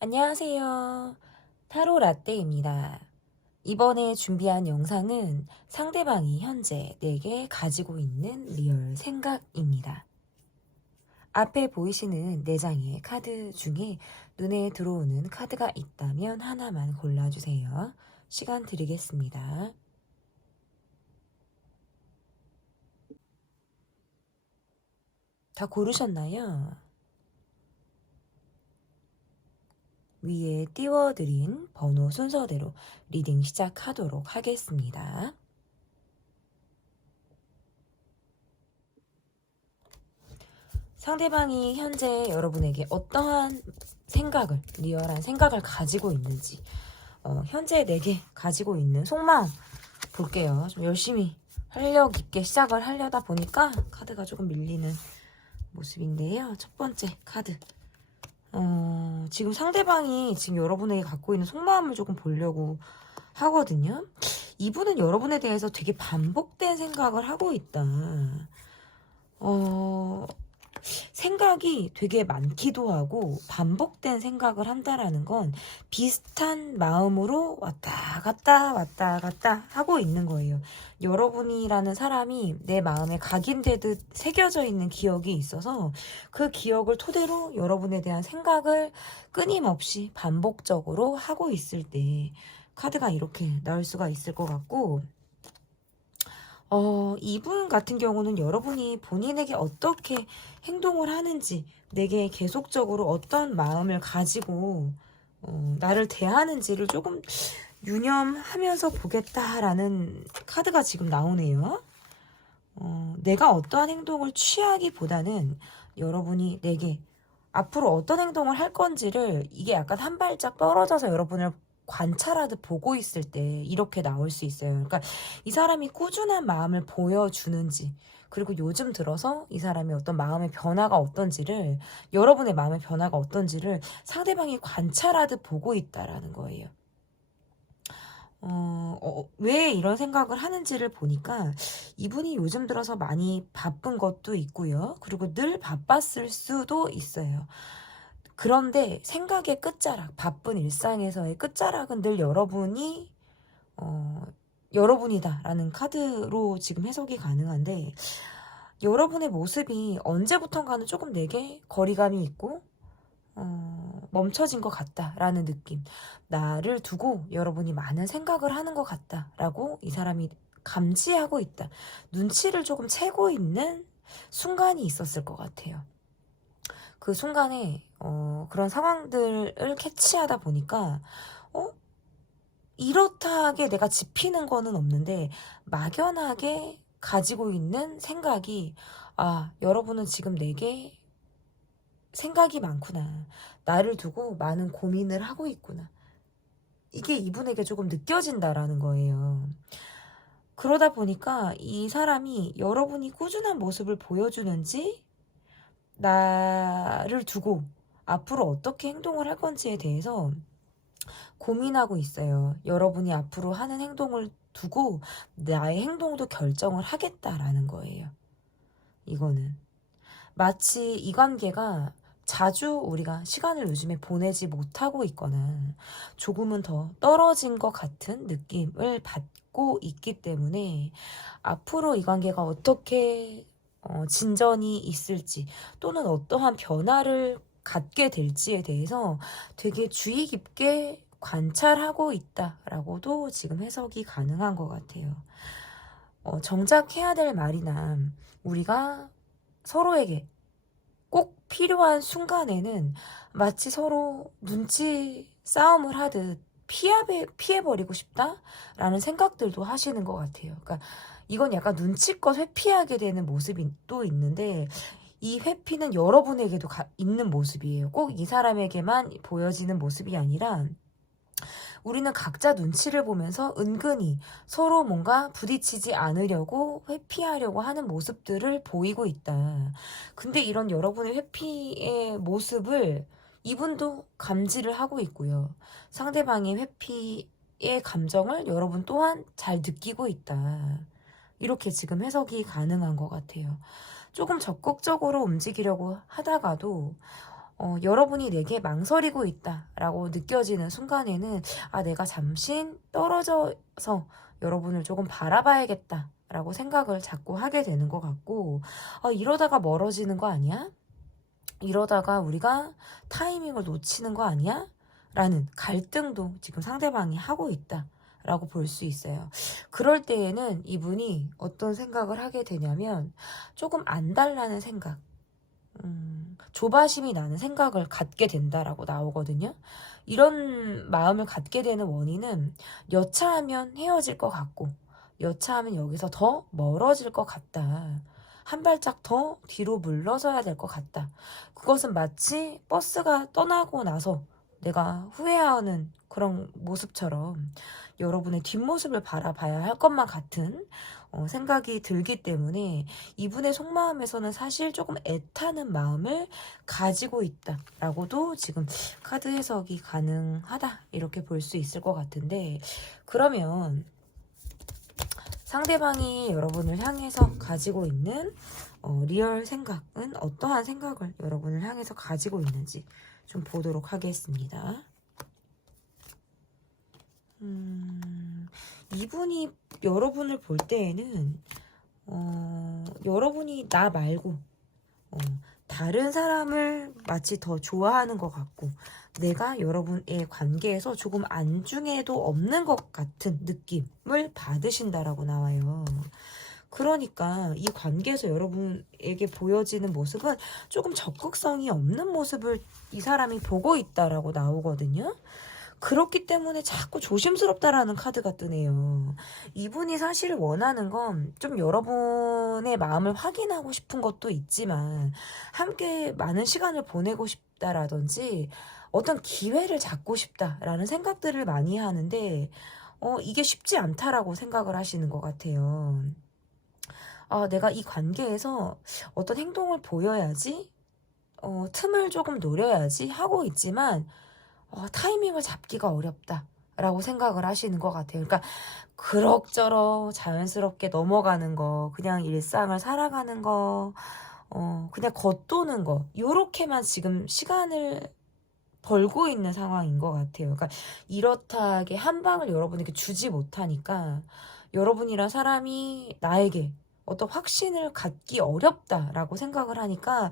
안녕하세요. 타로 라떼입니다. 이번에 준비한 영상은 상대방이 현재 내게 가지고 있는 리얼 생각입니다. 앞에 보이시는 4장의 카드 중에 눈에 들어오는 카드가 있다면 하나만 골라주세요. 시간 드리겠습니다. 다 고르셨나요? 위에 띄워드린 번호 순서대로 리딩 시작하도록 하겠습니다. 상대방이 현재 여러분에게 어떠한 생각을, 리얼한 생각을 가지고 있는지, 현재 내게 가지고 있는 속마음 볼게요. 좀 열심히 활력 있게 시작을 하려다 보니까 카드가 조금 밀리는 모습인데요. 첫 번째 카드. 지금 상대방이 지금 여러분에게 갖고 있는 속마음을 조금 보려고 하거든요. 이분은 여러분에 대해서 되게 반복된 생각을 하고 있다. 생각이 되게 많기도 하고 반복된 생각을 한다라는 건 비슷한 마음으로 왔다 갔다 하고 있는 거예요. 여러분이라는 사람이 내 마음에 각인되듯 새겨져 있는 기억이 있어서 그 기억을 토대로 여러분에 대한 생각을 끊임없이 반복적으로 하고 있을 때 카드가 이렇게 나올 수가 있을 것 같고, 이분 같은 경우는 여러분이 본인에게 어떻게 행동을 하는지, 내게 계속적으로 어떤 마음을 가지고 나를 대하는지를 조금 유념하면서 보겠다라는 카드가 지금 나오네요. 내가 어떠한 행동을 취하기보다는 여러분이 내게 앞으로 어떤 행동을 할 건지를, 이게 약간 한 발짝 떨어져서 여러분을 관찰하듯 보고 있을 때 이렇게 나올 수 있어요. 그러니까 이 사람이 꾸준한 마음을 보여주는지, 그리고 요즘 들어서 이 사람의 어떤 마음의 변화가 어떤지를, 여러분의 마음의 변화가 어떤지를 상대방이 관찰하듯 보고 있다라는 거예요. 왜 이런 생각을 하는지를 보니까 이분이 요즘 들어서 많이 바쁜 것도 있고요. 그리고 늘 바빴을 수도 있어요. 그런데 생각의 끝자락, 바쁜 일상에서의 끝자락은 늘 어, 여러분이다라는 카드로 지금 해석이 가능한데, 여러분의 모습이 언제부턴가는 조금 내게 거리감이 있고 멈춰진 것 같다라는 느낌. 나를 두고 여러분이 많은 생각을 하는 것 같다라고 이 사람이 감지하고 있다. 눈치를 조금 채고 있는 순간이 있었을 것 같아요. 그 순간에 그런 상황들을 캐치하다 보니까 어? 이렇다하게 내가 짚히는 거는 없는데 막연하게 가지고 있는 생각이, 아, 여러분은 지금 내게 생각이 많구나. 나를 두고 많은 고민을 하고 있구나. 이게 이분에게 조금 느껴진다라는 거예요. 그러다 보니까 이 사람이 여러분이 꾸준한 모습을 보여주는지, 나를 두고 앞으로 어떻게 행동을 할 건지에 대해서 고민하고 있어요. 여러분이 앞으로 하는 행동을 두고 나의 행동도 결정을 하겠다라는 거예요. 이거는 마치 이 관계가 자주 우리가 시간을 요즘에 보내지 못하고 있거나 조금은 더 떨어진 것 같은 느낌을 받고 있기 때문에 앞으로 이 관계가 어떻게 진전이 있을지, 또는 어떠한 변화를 갖게 될지에 대해서 되게 주의 깊게 관찰하고 있다라고도 지금 해석이 가능한 것 같아요. 정작 해야 될 말이나 우리가 서로에게 꼭 필요한 순간에는 마치 서로 눈치 싸움을 하듯 피해버리고 싶다라는 생각들도 하시는 것 같아요. 그러니까 이건 약간 눈치껏 회피하게 되는 모습이 또 있는데, 이 회피는 여러분에게도 있는 모습이에요. 꼭 이 사람에게만 보여지는 모습이 아니라 우리는 각자 눈치를 보면서 은근히 서로 뭔가 부딪히지 않으려고 회피하려고 하는 모습들을 보이고 있다. 근데 이런 여러분의 회피의 모습을 이분도 감지를 하고 있고요. 상대방의 회피의 감정을 여러분 또한 잘 느끼고 있다. 이렇게 지금 해석이 가능한 것 같아요. 조금 적극적으로 움직이려고 하다가도 여러분이 내게 망설이고 있다라고 느껴지는 순간에는 내가 잠시 떨어져서 여러분을 조금 바라봐야겠다라고 생각을 자꾸 하게 되는 것 같고, 이러다가 멀어지는 거 아니야? 이러다가 우리가 타이밍을 놓치는 거 아니야? 라는 갈등도 지금 상대방이 하고 있다 라고 볼 수 있어요. 그럴 때에는 이분이 어떤 생각을 하게 되냐면 조금 안달나는 생각, 조바심이 나는 생각을 갖게 된다라고 나오거든요. 이런 마음을 갖게 되는 원인은 여차하면 헤어질 것 같고, 여차하면 여기서 더 멀어질 것 같다. 한 발짝 더 뒤로 물러서야 될 것 같다. 그것은 마치 버스가 떠나고 나서 내가 후회하는 그런 모습처럼 여러분의 뒷모습을 바라봐야 할 것만 같은 생각이 들기 때문에 이분의 속마음에서는 사실 조금 애타는 마음을 가지고 있다라고도 지금 카드 해석이 가능하다 이렇게 볼 수 있을 것 같은데, 그러면 상대방이 여러분을 향해서 가지고 있는 리얼 생각은 어떠한 생각을 여러분을 향해서 가지고 있는지 좀 보도록 하겠습니다. 이분이 여러분을 볼 때에는 여러분이 나 말고 다른 사람을 마치 더 좋아하는 것 같고, 내가 여러분의 관계에서 조금 안중에도 없는 것 같은 느낌을 받으신다라고 나와요. 그러니까 이 관계에서 여러분에게 보여지는 모습은 조금 적극성이 없는 모습을 이 사람이 보고 있다라고 나오거든요. 그렇기 때문에 자꾸 조심스럽다라는 카드가 뜨네요. 이분이 사실 원하는 건 좀 여러분의 마음을 확인하고 싶은 것도 있지만, 함께 많은 시간을 보내고 싶다라든지 어떤 기회를 잡고 싶다라는 생각들을 많이 하는데, 이게 쉽지 않다라고 생각을 하시는 것 같아요. 내가 이 관계에서 어떤 행동을 보여야지, 틈을 조금 노려야지 하고 있지만 타이밍을 잡기가 어렵다라고 생각을 하시는 것 같아요. 그러니까 그럭저럭 자연스럽게 넘어가는 거, 그냥 일상을 살아가는 거, 그냥 겉도는 거, 요렇게만 지금 시간을 벌고 있는 상황인 것 같아요. 그러니까 이렇다하게 한 방을 여러분에게 주지 못하니까 여러분이란 사람이 나에게 어떤 확신을 갖기 어렵다라고 생각을 하니까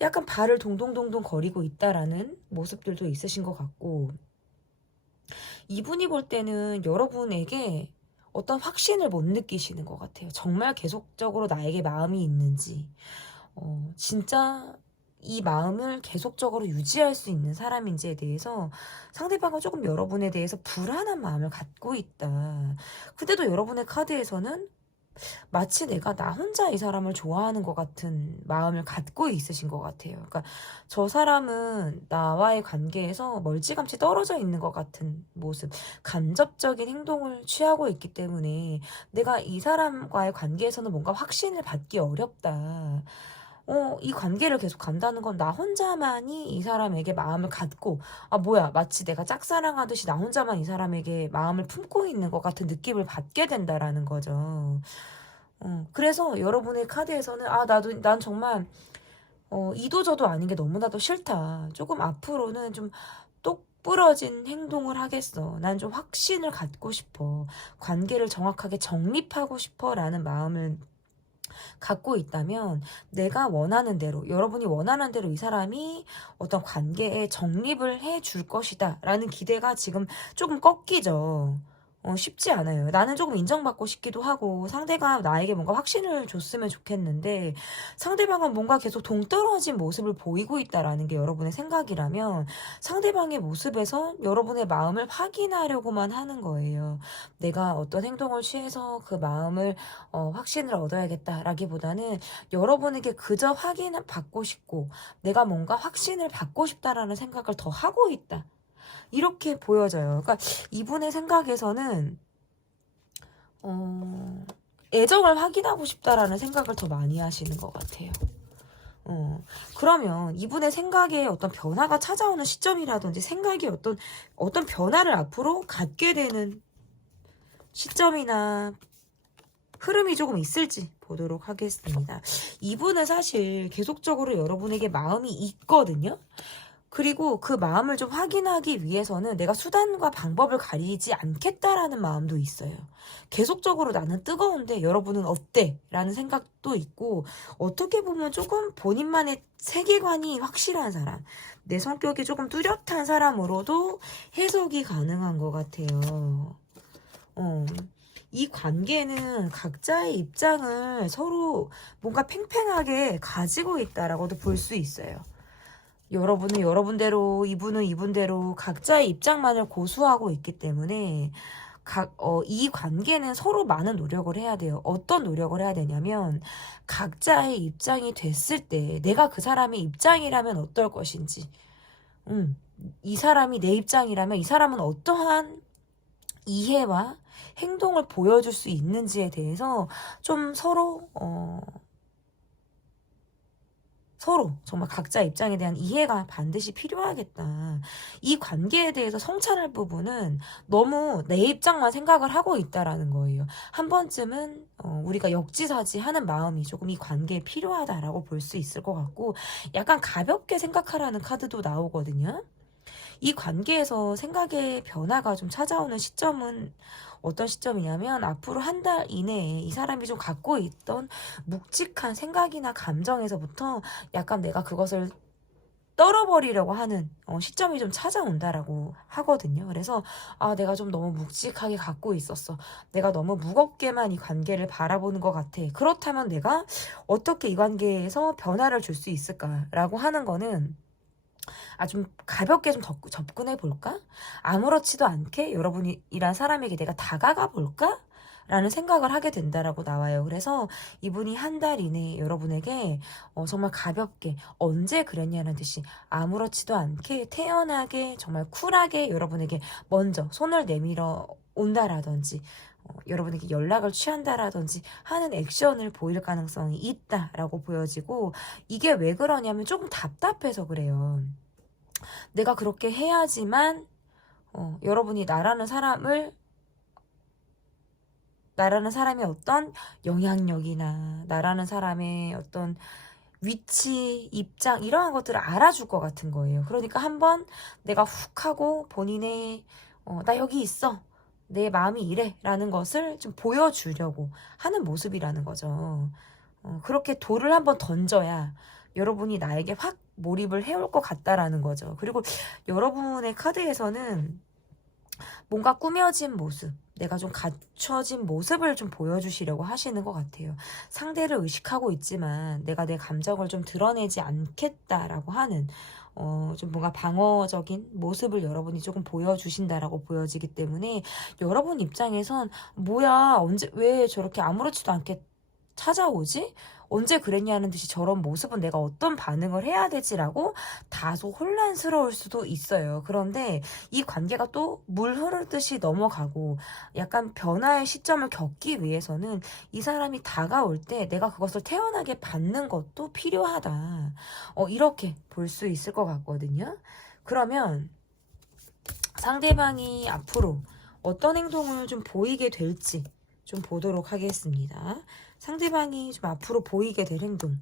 약간 발을 동동동동 거리고 있다라는 모습들도 있으신 것 같고, 이분이 볼 때는 여러분에게 어떤 확신을 못 느끼시는 것 같아요. 정말 계속적으로 나에게 마음이 있는지, 진짜 이 마음을 계속적으로 유지할 수 있는 사람인지에 대해서 상대방은 조금 여러분에 대해서 불안한 마음을 갖고 있다. 근데도 여러분의 카드에서는 마치 내가 나 혼자 이 사람을 좋아하는 것 같은 마음을 갖고 있으신 것 같아요. 그러니까 저 사람은 나와의 관계에서 멀찌감치 떨어져 있는 것 같은 모습, 간접적인 행동을 취하고 있기 때문에 내가 이 사람과의 관계에서는 뭔가 확신을 받기 어렵다. 이 관계를 계속 간다는 건 나 혼자만이 이 사람에게 마음을 갖고, 뭐야, 마치 내가 짝사랑하듯이 나 혼자만 이 사람에게 마음을 품고 있는 것 같은 느낌을 받게 된다라는 거죠. 그래서 여러분의 카드에서는 난 정말 이도저도 아닌 게 너무나도 싫다. 조금 앞으로는 좀 똑부러진 행동을 하겠어. 난 좀 확신을 갖고 싶어. 관계를 정확하게 정립하고 싶어. 라는 마음을 갖고 있다면 내가 원하는 대로, 여러분이 원하는 대로 이 사람이 어떤 관계에 정립을 해줄 것이다 라는 기대가 지금 조금 꺾이죠. 쉽지 않아요. 나는 조금 인정받고 싶기도 하고 상대가 나에게 뭔가 확신을 줬으면 좋겠는데, 상대방은 뭔가 계속 동떨어진 모습을 보이고 있다라는 게 여러분의 생각이라면 상대방의 모습에서 여러분의 마음을 확인하려고만 하는 거예요. 내가 어떤 행동을 취해서 그 마음을 확신을 얻어야겠다라기보다는 여러분에게 그저 확인을 받고 싶고 내가 뭔가 확신을 받고 싶다라는 생각을 더 하고 있다. 이렇게 보여져요. 그러니까 이분의 생각에서는 애정을 확인하고 싶다라는 생각을 더 많이 하시는 것 같아요. 그러면 이분의 생각에 어떤 변화가 찾아오는 시점이라든지 생각이 어떤 변화를 앞으로 갖게 되는 시점이나 흐름이 조금 있을지 보도록 하겠습니다. 이분은 사실 계속적으로 여러분에게 마음이 있거든요. 그리고 그 마음을 좀 확인하기 위해서는 내가 수단과 방법을 가리지 않겠다라는 마음도 있어요. 계속적으로 나는 뜨거운데 여러분은 어때? 라는 생각도 있고, 어떻게 보면 조금 본인만의 세계관이 확실한 사람, 내 성격이 조금 뚜렷한 사람으로도 해석이 가능한 것 같아요. 이 관계는 각자의 입장을 서로 뭔가 팽팽하게 가지고 있다라고도 볼 수 있어요. 여러분은 여러분대로, 이분은 이분대로 각자의 입장만을 고수하고 있기 때문에 이 관계는 서로 많은 노력을 해야 돼요. 어떤 노력을 해야 되냐면, 각자의 입장이 됐을 때 내가 그 사람의 입장이라면 어떨 것인지, 이 사람이 내 입장이라면 이 사람은 어떠한 이해와 행동을 보여줄 수 있는지에 대해서 좀 서로 정말 각자 입장에 대한 이해가 반드시 필요하겠다. 이 관계에 대해서 성찰할 부분은 너무 내 입장만 생각을 하고 있다라는 거예요. 한 번쯤은 우리가 역지사지하는 마음이 조금 이 관계에 필요하다라고 볼 수 있을 것 같고, 약간 가볍게 생각하라는 카드도 나오거든요. 이 관계에서 생각의 변화가 좀 찾아오는 시점은 어떤 시점이냐면, 앞으로 한 달 이내에 이 사람이 좀 갖고 있던 묵직한 생각이나 감정에서부터 약간 내가 그것을 떨어버리려고 하는 시점이 좀 찾아온다라고 하거든요. 그래서 내가 좀 너무 묵직하게 갖고 있었어. 내가 너무 무겁게만 이 관계를 바라보는 것 같아. 그렇다면 내가 어떻게 이 관계에서 변화를 줄 수 있을까라고 하는 거는, 좀 가볍게 좀 접근해 볼까? 아무렇지도 않게 여러분이란 사람에게 내가 다가가 볼까? 라는 생각을 하게 된다라고 나와요. 그래서 이분이 한 달 이내에 여러분에게 정말 가볍게, 언제 그랬냐는 듯이 아무렇지도 않게 태연하게 정말 쿨하게 여러분에게 먼저 손을 내밀어 온다라든지, 여러분에게 연락을 취한다라든지 하는 액션을 보일 가능성이 있다라고 보여지고, 이게 왜 그러냐면 조금 답답해서 그래요. 내가 그렇게 해야지만 여러분이 나라는 사람의 어떤 영향력이나 나라는 사람의 어떤 위치, 입장, 이러한 것들을 알아줄 것 같은 거예요. 그러니까 한번 내가 훅 하고 본인의 나 여기 있어, 내 마음이 이래 라는 것을 좀 보여주려고 하는 모습이라는 거죠. 그렇게 돌을 한번 던져야 여러분이 나에게 확 몰입을 해올 것 같다라는 거죠. 그리고 여러분의 카드에서는 뭔가 꾸며진 모습, 내가 좀 갖춰진 모습을 좀 보여주시려고 하시는 것 같아요. 상대를 의식하고 있지만 내가 내 감정을 좀 드러내지 않겠다라고 하는 좀 뭔가 방어적인 모습을 여러분이 조금 보여주신다라고 보여지기 때문에, 여러분 입장에선 뭐야, 언제 왜 저렇게 아무렇지도 않게 찾아오지? 언제 그랬냐는 듯이 저런 모습은 내가 어떤 반응을 해야 되지라고 다소 혼란스러울 수도 있어요. 그런데 이 관계가 또 물 흐르듯이 넘어가고 약간 변화의 시점을 겪기 위해서는 이 사람이 다가올 때 내가 그것을 태연하게 받는 것도 필요하다. 이렇게 볼 수 있을 것 같거든요. 그러면 상대방이 앞으로 어떤 행동을 좀 보이게 될지 좀 보도록 하겠습니다. 상대방이 좀 앞으로 보이게 될 행동.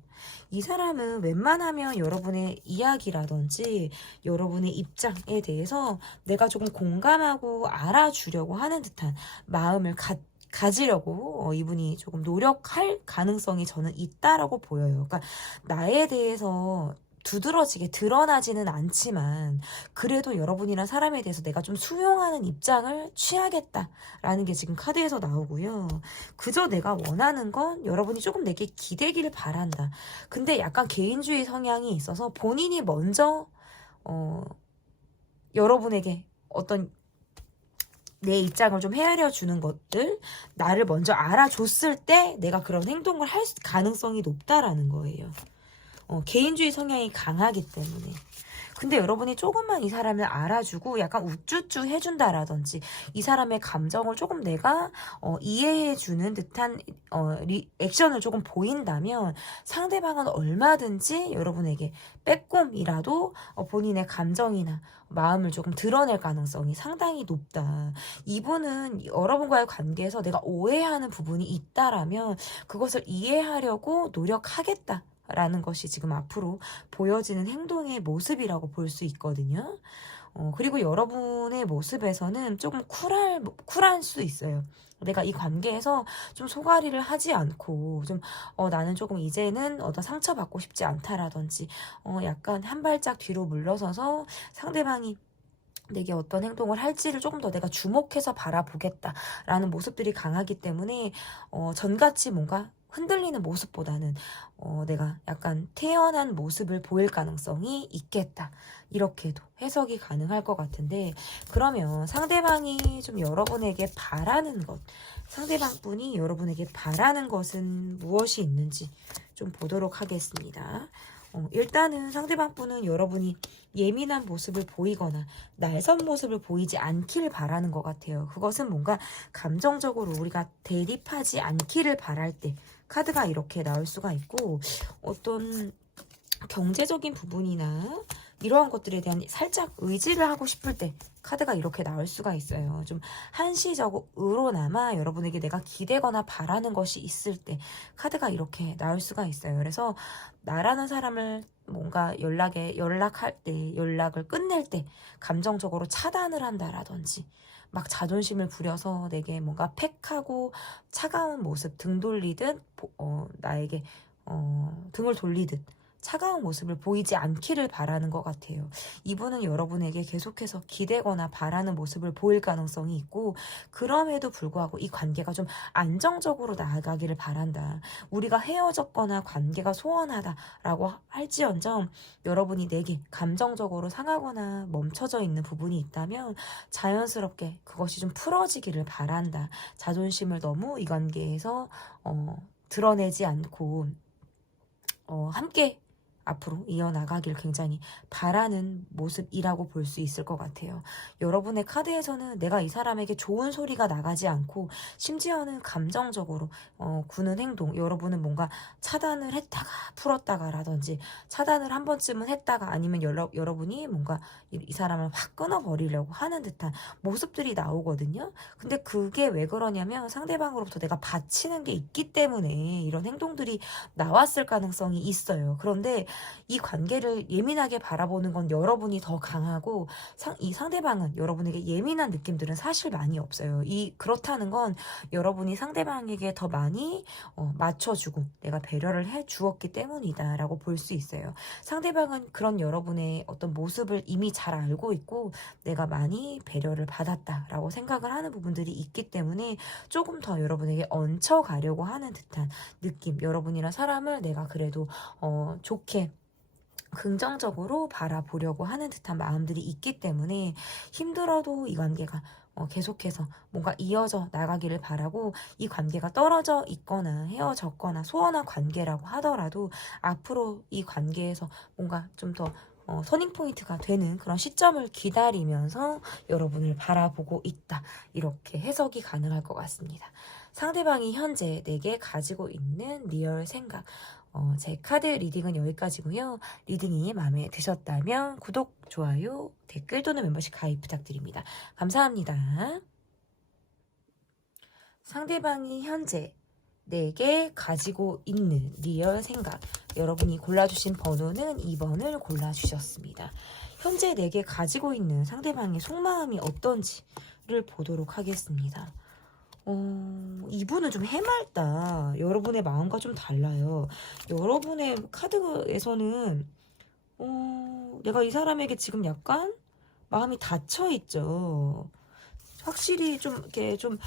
이 사람은 웬만하면 여러분의 이야기라든지 여러분의 입장에 대해서 내가 조금 공감하고 알아주려고 하는 듯한 마음을 가지려고 이분이 조금 노력할 가능성이 저는 있다라고 보여요. 그러니까 나에 대해서 두드러지게 드러나지는 않지만, 그래도 여러분이란 사람에 대해서 내가 좀 수용하는 입장을 취하겠다라는 게 지금 카드에서 나오고요. 그저 내가 원하는 건 여러분이 조금 내게 기대기를 바란다. 근데 약간 개인주의 성향이 있어서 본인이 먼저 여러분에게 어떤 내 입장을 좀 헤아려 주는 것들, 나를 먼저 알아줬을 때 내가 그런 행동을 할 가능성이 높다라는 거예요. 개인주의 성향이 강하기 때문에. 근데 여러분이 조금만 이 사람을 알아주고 약간 우쭈쭈 해준다라든지 이 사람의 감정을 조금 내가 이해해주는 듯한 액션을 조금 보인다면 상대방은 얼마든지 여러분에게 빼꼼이라도 본인의 감정이나 마음을 조금 드러낼 가능성이 상당히 높다. 이분은 여러분과의 관계에서 내가 오해하는 부분이 있다라면 그것을 이해하려고 노력하겠다. 라는 것이 지금 앞으로 보여지는 행동의 모습이라고 볼 수 있거든요. 그리고 여러분의 모습에서는 조금 쿨할 수 있어요. 내가 이 관계에서 좀 소가리를 하지 않고 좀 나는 조금 이제는 상처받고 싶지 않다라든지 약간 한 발짝 뒤로 물러서서 상대방이 내게 어떤 행동을 할지를 조금 더 내가 주목해서 바라보겠다라는 모습들이 강하기 때문에 전같이 뭔가 흔들리는 모습보다는 내가 약간 태연한 모습을 보일 가능성이 있겠다. 이렇게도 해석이 가능할 것 같은데 그러면 상대방이 좀 여러분에게 바라는 것, 상대방 분이 여러분에게 바라는 것은 무엇이 있는지 좀 보도록 하겠습니다. 일단은 상대방 분은 여러분이 예민한 모습을 보이거나 날선 모습을 보이지 않기를 바라는 것 같아요. 그것은 뭔가 감정적으로 우리가 대립하지 않기를 바랄 때 카드가 이렇게 나올 수가 있고 어떤 경제적인 부분이나 이러한 것들에 대한 살짝 의지를 하고 싶을 때 카드가 이렇게 나올 수가 있어요. 좀 한시적으로나마 여러분에게 내가 기대거나 바라는 것이 있을 때 카드가 이렇게 나올 수가 있어요. 그래서 나라는 사람을 뭔가 연락할 때, 연락을 끝낼 때 감정적으로 차단을 한다라든지 막 자존심을 부려서 내게 뭔가 팩하고 차가운 모습 등 돌리듯 나에게 등을 돌리듯 차가운 모습을 보이지 않기를 바라는 것 같아요. 이분은 여러분에게 계속해서 기대거나 바라는 모습을 보일 가능성이 있고 그럼에도 불구하고 이 관계가 좀 안정적으로 나아가기를 바란다. 우리가 헤어졌거나 관계가 소원하다라고 할지언정 여러분이 내게 감정적으로 상하거나 멈춰져 있는 부분이 있다면 자연스럽게 그것이 좀 풀어지기를 바란다. 자존심을 너무 이 관계에서 드러내지 않고 함께 앞으로 이어나가길 굉장히 바라는 모습이라고 볼 수 있을 것 같아요. 여러분의 카드에서는 내가 이 사람에게 좋은 소리가 나가지 않고 심지어는 감정적으로 구는 행동, 여러분은 뭔가 차단을 했다가 풀었다가라든지 차단을 한 번쯤은 했다가 아니면 여러분이 뭔가 이 사람을 확 끊어버리려고 하는 듯한 모습들이 나오거든요. 근데 그게 왜 그러냐면 상대방으로부터 내가 바치는 게 있기 때문에 이런 행동들이 나왔을 가능성이 있어요. 그런데 이 관계를 예민하게 바라보는 건 여러분이 더 강하고 이 상대방은 여러분에게 예민한 느낌들은 사실 많이 없어요. 그렇다는 건 여러분이 상대방에게 더 많이 맞춰주고 내가 배려를 해 주었기 때문이다 라고 볼 수 있어요. 상대방은 그런 여러분의 어떤 모습을 이미 잘 알고 있고 내가 많이 배려를 받았다라고 생각을 하는 부분들이 있기 때문에 조금 더 여러분에게 얹혀가려고 하는 듯한 느낌, 여러분이란 사람을 내가 그래도 좋게 긍정적으로 바라보려고 하는 듯한 마음들이 있기 때문에 힘들어도 이 관계가 계속해서 뭔가 이어져 나가기를 바라고 이 관계가 떨어져 있거나 헤어졌거나 소원한 관계라고 하더라도 앞으로 이 관계에서 뭔가 좀 더 터닝포인트가 되는 그런 시점을 기다리면서 여러분을 바라보고 있다. 이렇게 해석이 가능할 것 같습니다. 상대방이 현재 내게 가지고 있는 리얼 생각, 제 카드 리딩은 여기까지고요. 리딩이 마음에 드셨다면 구독, 좋아요, 댓글 또는 멤버십 가입 부탁드립니다. 감사합니다. 상대방이 현재 내게 가지고 있는 리얼 생각, 여러분이 골라주신 번호는 2번을 골라주셨습니다. 현재 내게 가지고 있는 상대방의 속마음이 어떤지를 보도록 하겠습니다. 이분은 좀 해맑다. 여러분의 마음과 좀 달라요. 여러분의 카드에서는 내가 이 사람에게 지금 약간 마음이 닫혀있죠. 확실히 좀 이렇게 좀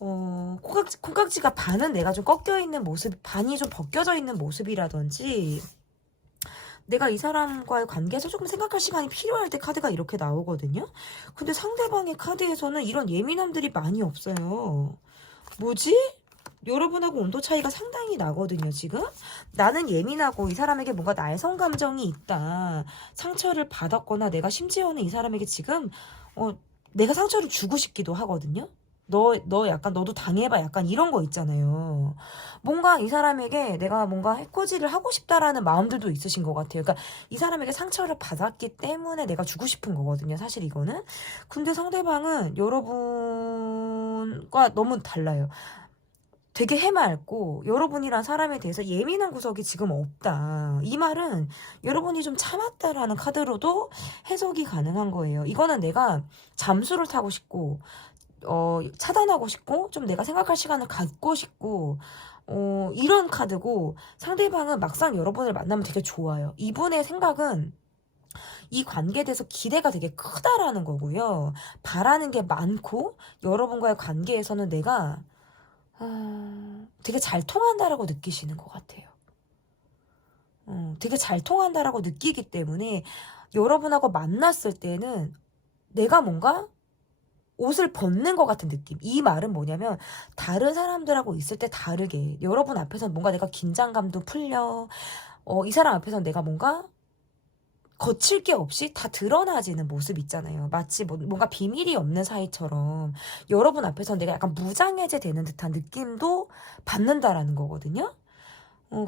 콩깍지가 반은 내가 좀 꺾여있는 모습, 반이 좀 벗겨져 있는 모습이라든지 내가 이 사람과의 관계에서 조금 생각할 시간이 필요할 때 카드가 이렇게 나오거든요. 근데 상대방의 카드에서는 이런 예민함들이 많이 없어요. 뭐지? 여러분하고 온도 차이가 상당히 나거든요, 지금. 나는 예민하고 이 사람에게 뭔가 날성 감정이 있다. 상처를 받았거나 내가 심지어는 이 사람에게 지금, 내가 상처를 주고 싶기도 하거든요. 너 약간 너도 당해봐. 약간 이런 거 있잖아요. 뭔가 이 사람에게 내가 뭔가 해코지를 하고 싶다라는 마음들도 있으신 것 같아요. 그러니까 이 사람에게 상처를 받았기 때문에 내가 주고 싶은 거거든요. 사실 이거는. 근데 상대방은 여러분과 너무 달라요. 되게 해맑고 여러분이란 사람에 대해서 예민한 구석이 지금 없다. 이 말은 여러분이 좀 참았다라는 카드로도 해석이 가능한 거예요. 이거는 내가 잠수를 타고 싶고 차단하고 싶고 좀 내가 생각할 시간을 갖고 싶고 이런 카드고, 상대방은 막상 여러분을 만나면 되게 좋아요. 이분의 생각은 이 관계에 대해서 기대가 되게 크다라는 거고요. 바라는 게 많고 여러분과의 관계에서는 내가 되게 잘 통한다라고 느끼시는 것 같아요. 되게 잘 통한다라고 느끼기 때문에 여러분하고 만났을 때는 내가 뭔가 옷을 벗는 것 같은 느낌. 이 말은 뭐냐면 다른 사람들하고 있을 때 다르게 여러분 앞에서 뭔가 내가 긴장감도 풀려. 이 사람 앞에서 내가 뭔가 거칠 게 없이 다 드러나지는 모습 있잖아요. 마치 뭔가 비밀이 없는 사이처럼 여러분 앞에서 내가 약간 무장해제 되는 듯한 느낌도 받는다라는 거거든요.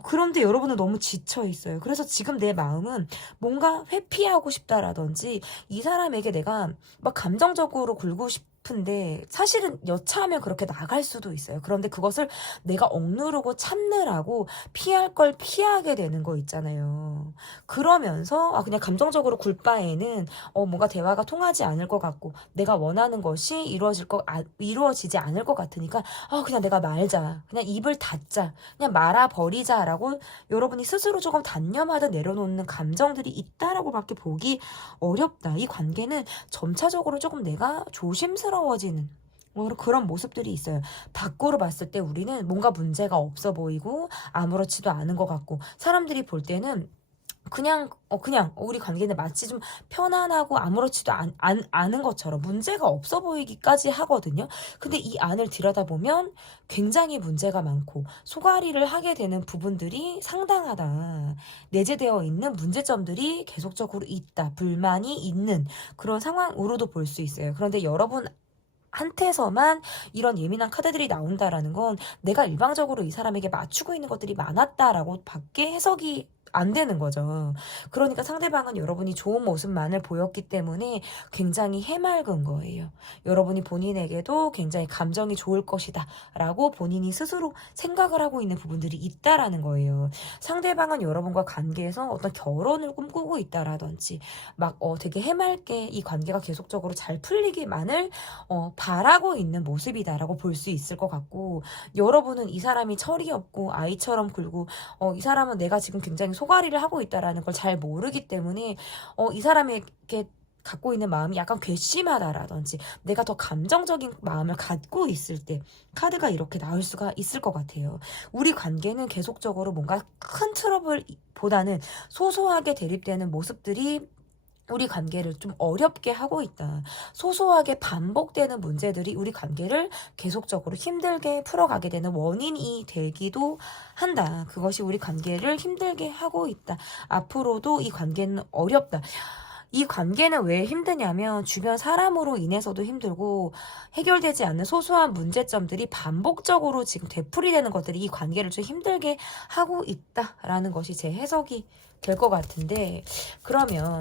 그런데 여러분은 너무 지쳐 있어요. 그래서 지금 내 마음은 뭔가 회피하고 싶다라든지 이 사람에게 내가 막 감정적으로 굴고 싶은데 사실은 여차하면 그렇게 나갈 수도 있어요. 그런데 그것을 내가 억누르고 참느라고 피할 걸 피하게 되는 거 있잖아요. 그러면서 그냥 감정적으로 굴 바에는 뭔가 대화가 통하지 않을 것 같고 내가 원하는 것이 이루어지지 않을 것 같으니까 그냥 내가 말자. 그냥 입을 닫자. 그냥 말아버리자라고 여러분이 스스로 조금 단념하듯 내려놓는 감정들이 있다라고 밖에 보기 어렵다. 이 관계는 점차적으로 조금 내가 조심스러워지는 그런 모습들이 있어요. 밖으로 봤을 때 우리는 뭔가 문제가 없어 보이고 아무렇지도 않은 것 같고 사람들이 볼 때는 그냥 우리 관계는 마치 좀 편안하고 아무렇지도 않은 것처럼 문제가 없어 보이기까지 하거든요. 근데 이 안을 들여다보면 굉장히 문제가 많고 소가리를 하게 되는 부분들이 상당하다. 내재되어 있는 문제점들이 계속적으로 있다. 불만이 있는 그런 상황으로도 볼 수 있어요. 그런데 여러분 한테서만 이런 예민한 카드들이 나온다라는 건 내가 일방적으로 이 사람에게 맞추고 있는 것들이 많았다라고 밖에 해석이 안 되는 거죠. 그러니까 상대방은 여러분이 좋은 모습만을 보였기 때문에 굉장히 해맑은 거예요. 여러분이 본인에게도 굉장히 감정이 좋을 것이다 라고 본인이 스스로 생각을 하고 있는 부분들이 있다라는 거예요. 상대방은 여러분과 관계에서 어떤 결혼을 꿈꾸고 있다라든지 막 되게 해맑게 이 관계가 계속적으로 잘 풀리기만을 바라고 있는 모습이다라고 볼 수 있을 것 같고, 여러분은 이 사람이 철이 없고 아이처럼 굴고 이 사람은 내가 지금 굉장히 소가리를 하고 있다라는 걸 잘 모르기 때문에 이 사람에게 갖고 있는 마음이 약간 괘씸하다라든지 내가 더 감정적인 마음을 갖고 있을 때 카드가 이렇게 나올 수가 있을 것 같아요. 우리 관계는 계속적으로 뭔가 큰 트러블보다는 소소하게 대립되는 모습들이 우리 관계를 좀 어렵게 하고 있다. 소소하게 반복되는 문제들이 우리 관계를 계속적으로 힘들게 풀어가게 되는 원인이 되기도 한다. 그것이 우리 관계를 힘들게 하고 있다. 앞으로도 이 관계는 어렵다. 이 관계는 왜 힘드냐면 주변 사람으로 인해서도 힘들고 해결되지 않는 소소한 문제점들이 반복적으로 지금 되풀이되는 것들이 이 관계를 좀 힘들게 하고 있다라는 것이 제 해석이 될 것 같은데, 그러면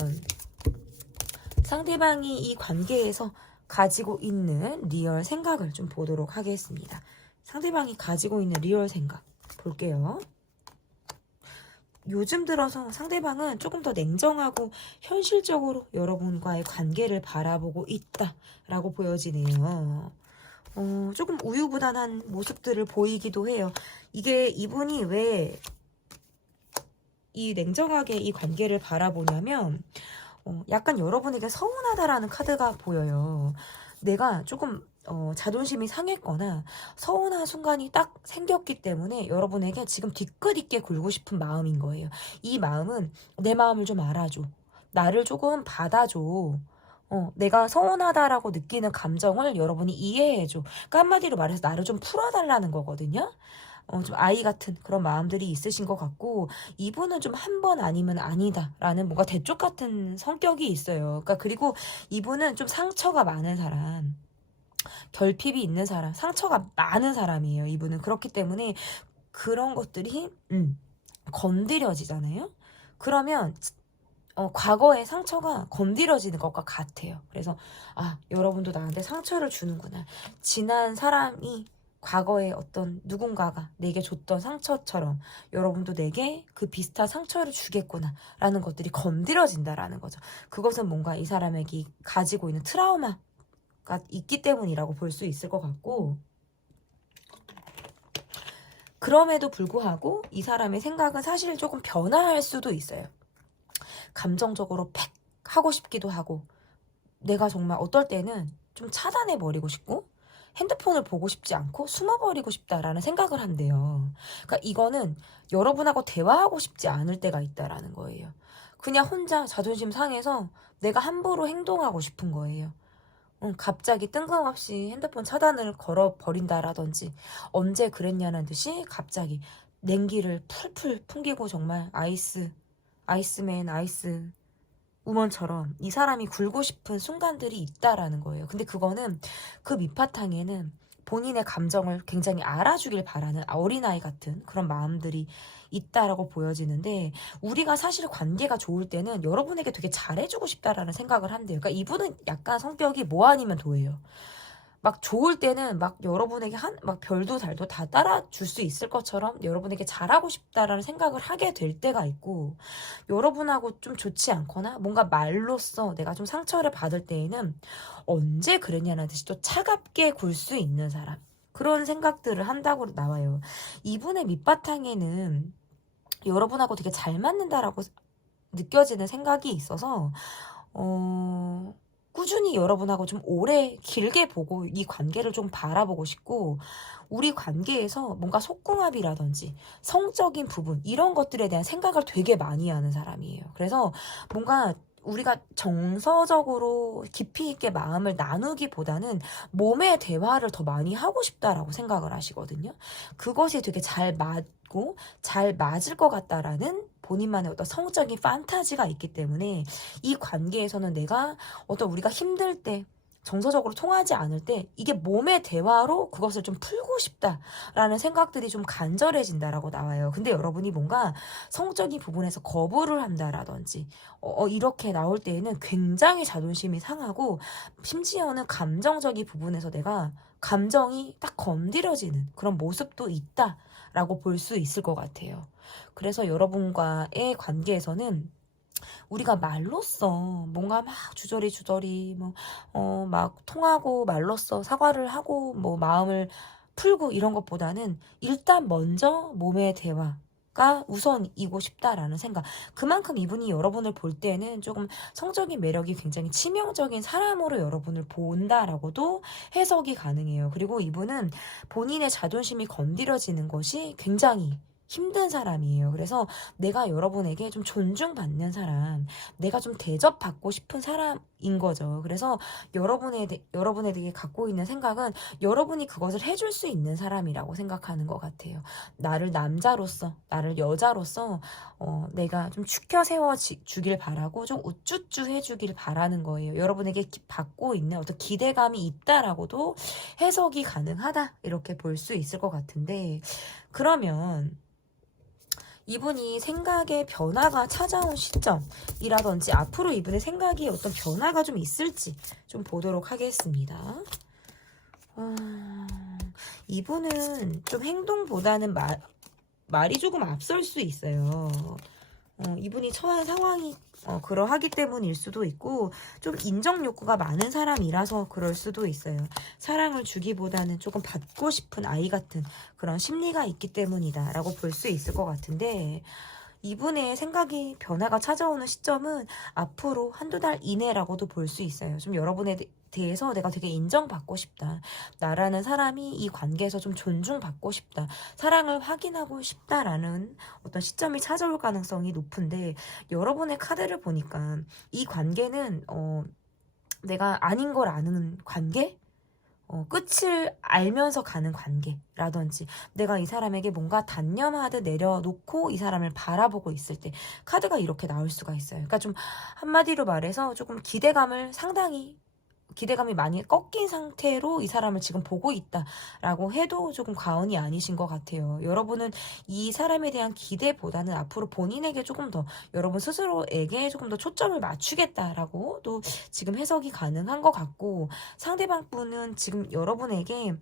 상대방이 이 관계에서 가지고 있는 리얼 생각을 좀 보도록 하겠습니다. 상대방이 가지고 있는 리얼 생각 볼게요. 요즘 들어서 상대방은 조금 더 냉정하고 현실적으로 여러분과의 관계를 바라보고 있다라고 보여지네요. 조금 우유부단한 모습들을 보이기도 해요. 이게 이분이 왜 이 냉정하게 이 관계를 바라보냐면 약간 여러분에게 서운하다라는 카드가 보여요. 내가 조금 자존심이 상했거나 서운한 순간이 딱 생겼기 때문에 여러분에게 지금 뒤끝 있게 굴고 싶은 마음인 거예요. 이 마음은 내 마음을 좀 알아줘. 나를 조금 받아줘. 내가 서운하다라고 느끼는 감정을 여러분이 이해해줘. 그러니까 한마디로 말해서 나를 좀 풀어달라는 거거든요. 좀 아이 같은 그런 마음들이 있으신 것 같고, 이분은 좀 한 번 아니면 아니다라는 뭔가 대쪽 같은 성격이 있어요. 그러니까 그리고 이분은 좀 상처가 많은 사람, 결핍이 있는 사람, 상처가 많은 사람이에요. 이분은 그렇기 때문에 그런 것들이 건드려지잖아요. 그러면 과거의 상처가 건드려지는 것과 같아요. 그래서 여러분도 나한테 상처를 주는구나. 지난 사람이 과거에 어떤 누군가가 내게 줬던 상처처럼 여러분도 내게 그 비슷한 상처를 주겠구나 라는 것들이 건드려진다라는 거죠. 그것은 뭔가 이 사람에게 가지고 있는 트라우마가 있기 때문이라고 볼 수 있을 것 같고, 그럼에도 불구하고 이 사람의 생각은 사실 조금 변화할 수도 있어요. 감정적으로 팩 하고 싶기도 하고, 내가 정말 어떨 때는 좀 차단해버리고 싶고, 핸드폰을 보고 싶지 않고 숨어버리고 싶다라는 생각을 한대요. 그러니까 이거는 여러분하고 대화하고 싶지 않을 때가 있다라는 거예요. 그냥 혼자 자존심 상해서 내가 함부로 행동하고 싶은 거예요. 갑자기 뜬금없이 핸드폰 차단을 걸어버린다라든지, 언제 그랬냐는 듯이 갑자기 냉기를 풀풀 풍기고 정말 아이스맨, 아이스 우먼처럼 이 사람이 굴고 싶은 순간들이 있다라는 거예요. 근데 그거는 그 밑바탕에는 본인의 감정을 굉장히 알아주길 바라는 어린아이 같은 그런 마음들이 있다라고 보여지는데, 우리가 사실 관계가 좋을 때는 여러분에게 되게 잘해주고 싶다라는 생각을 한대요. 그러니까 이분은 약간 성격이 뭐 아니면 도예요. 막 좋을 때는 막 여러분에게 막 별도 달도 다 따라줄 수 있을 것처럼 여러분에게 잘하고 싶다라는 생각을 하게 될 때가 있고, 여러분하고 좀 좋지 않거나 뭔가 말로써 내가 좀 상처를 받을 때에는 언제 그랬냐는 듯이 또 차갑게 굴 수 있는 사람, 그런 생각들을 한다고 나와요. 이분의 밑바탕에는 여러분하고 되게 잘 맞는다라고 느껴지는 생각이 있어서 꾸준히 여러분하고 좀 오래 길게 보고 이 관계를 좀 바라보고 싶고, 우리 관계에서 뭔가 속궁합이라든지 성적인 부분 이런 것들에 대한 생각을 되게 많이 하는 사람이에요. 그래서 뭔가 우리가 정서적으로 깊이 있게 마음을 나누기보다는 몸의 대화를 더 많이 하고 싶다라고 생각을 하시거든요. 그것이 되게 잘 맞고 잘 맞을 것 같다라는 본인만의 어떤 성적인 판타지가 있기 때문에, 이 관계에서는 내가 우리가 힘들 때, 정서적으로 통하지 않을 때 이게 몸의 대화로 그것을 좀 풀고 싶다라는 생각들이 좀 간절해진다라고 나와요. 근데 여러분이 뭔가 성적인 부분에서 거부를 한다라든지 이렇게 나올 때에는 굉장히 자존심이 상하고, 심지어는 감정적인 부분에서 내가 감정이 딱 건드려지는 그런 모습도 있다라고 볼 수 있을 것 같아요. 그래서 여러분과의 관계에서는 우리가 말로써 뭔가 막 주저리 막 통하고 말로써 사과를 하고 뭐 마음을 풀고 이런 것보다는 일단 먼저 몸의 대화가 우선이고 싶다라는 생각. 그만큼 이분이 여러분을 볼 때는 조금 성적인 매력이 굉장히 치명적인 사람으로 여러분을 본다라고도 해석이 가능해요. 그리고 이분은 본인의 자존심이 건드려지는 것이 굉장히 힘든 사람이에요. 그래서 내가 여러분에게 좀 존중받는 사람, 내가 좀 대접받고 싶은 사람인 거죠. 그래서 여러분에게 갖고 있는 생각은 여러분이 그것을 해줄 수 있는 사람이라고 생각하는 것 같아요. 나를 남자로서, 나를 여자로서 내가 좀 추켜 세워 주길 바라고 좀 우쭈쭈 해주길 바라는 거예요. 여러분에게 받고 있는 어떤 기대감이 있다라고도 해석이 가능하다, 이렇게 볼 수 있을 것 같은데, 그러면 이분이 생각의 변화가 찾아온 시점이라든지 앞으로 이분의 생각이 어떤 변화가 좀 있을지 좀 보도록 하겠습니다. 이분은 좀 행동보다는 말이 조금 앞설 수 있어요. 이분이 처한 상황이 그러하기 때문일 수도 있고, 좀 인정 욕구가 많은 사람이라서 그럴 수도 있어요. 사랑을 주기보다는 조금 받고 싶은 아이 같은 그런 심리가 있기 때문이다 라고 볼 수 있을 것 같은데, 이분의 생각이 변화가 찾아오는 시점은 앞으로 한두 달 이내라고도 볼 수 있어요. 좀 여러분에 대해서 내가 되게 인정받고 싶다, 나라는 사람이 이 관계에서 좀 존중받고 싶다, 사랑을 확인하고 싶다라는 어떤 시점이 찾아올 가능성이 높은데, 여러분의 카드를 보니까 이 관계는 내가 아닌 걸 아는 관계? 끝을 알면서 가는 관계라든지 내가 이 사람에게 뭔가 단념하듯 내려놓고 이 사람을 바라보고 있을 때 카드가 이렇게 나올 수가 있어요. 그러니까 좀 한마디로 말해서 조금 기대감이 많이 꺾인 상태로 이 사람을 지금 보고 있다라고 해도 조금 과언이 아니신 것 같아요. 여러분은 이 사람에 대한 기대보다는 앞으로 본인에게 조금 더 여러분 스스로에게 조금 더 초점을 맞추겠다라고 또 지금 해석이 가능한 것 같고 상대방 분은 지금 여러분에게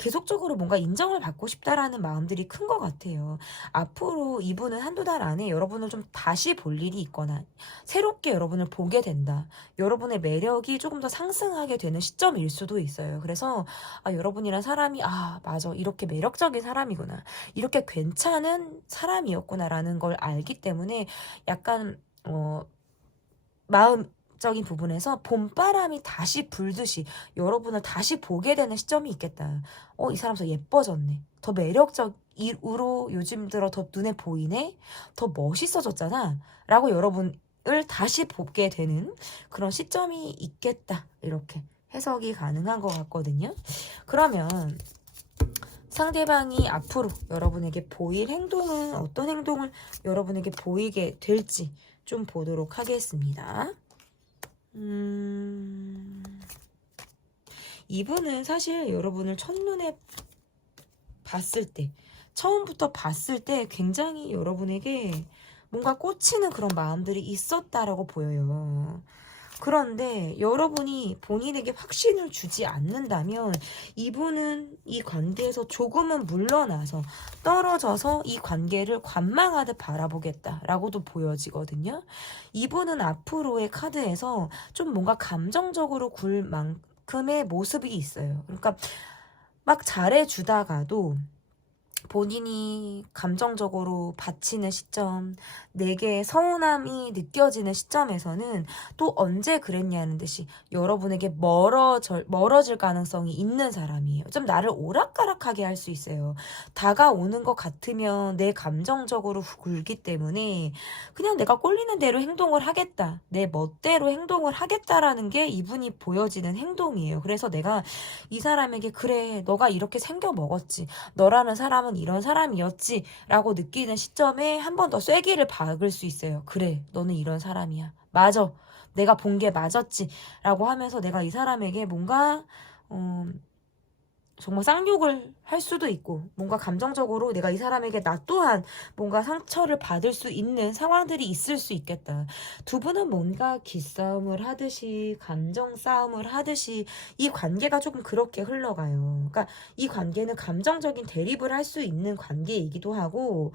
계속적으로 뭔가 인정을 받고 싶다라는 마음들이 큰 것 같아요. 앞으로 이분은 한두 달 안에 여러분을 좀 다시 볼 일이 있거나 새롭게 여러분을 보게 된다. 여러분의 매력이 조금 더 상승하게 되는 시점일 수도 있어요. 그래서 여러분이란 사람이 맞아. 이렇게 매력적인 사람이구나. 이렇게 괜찮은 사람이었구나라는 걸 알기 때문에 약간 마음적인 부분에서 봄바람이 다시 불듯이 여러분을 다시 보게 되는 시점이 있겠다. 이 사람 더 예뻐졌네. 더 매력적으로 요즘 들어 더 눈에 보이네. 더 멋있어졌잖아. 라고 여러분을 다시 보게 되는 그런 시점이 있겠다. 이렇게 해석이 가능한 것 같거든요. 그러면 상대방이 앞으로 여러분에게 보일 행동은 어떤 행동을 여러분에게 보이게 될지 좀 보도록 하겠습니다. 이분은 사실 여러분을 첫눈에 봤을 때, 처음부터 봤을 때 굉장히 여러분에게 뭔가 꽂히는 그런 마음들이 있었다라고 보여요. 그런데 여러분이 본인에게 확신을 주지 않는다면 이분은 이 관계에서 조금은 물러나서 떨어져서 이 관계를 관망하듯 바라보겠다라고도 보여지거든요. 이분은 앞으로의 카드에서 좀 뭔가 감정적으로 굴 만큼의 모습이 있어요. 그러니까 막 잘해주다가도 본인이 감정적으로 바치는 시점, 내게 서운함이 느껴지는 시점에서는 또 언제 그랬냐는 듯이 여러분에게 멀어질 가능성이 있는 사람이에요. 좀 나를 오락가락하게 할 수 있어요. 다가오는 것 같으면 내 감정적으로 굴기 때문에 그냥 내가 꼴리는 대로 행동을 하겠다. 내 멋대로 행동을 하겠다라는 게 이분이 보여지는 행동이에요. 그래서 내가 이 사람에게 그래, 너가 이렇게 생겨 먹었지. 너라는 사람은 이런 사람이었지 라고 느끼는 시점에 한 번 더 쐐기를 박을 수 있어요. 그래, 너는 이런 사람이야. 맞아. 내가 본 게 맞았지 라고 하면서 내가 이 사람에게 뭔가 정말 쌍욕을 할 수도 있고 뭔가 감정적으로 내가 이 사람에게 나 또한 뭔가 상처를 받을 수 있는 상황들이 있을 수 있겠다. 두 분은 뭔가 기싸움을 하듯이 감정 싸움을 하듯이 이 관계가 조금 그렇게 흘러가요. 그러니까 이 관계는 감정적인 대립을 할 수 있는 관계이기도 하고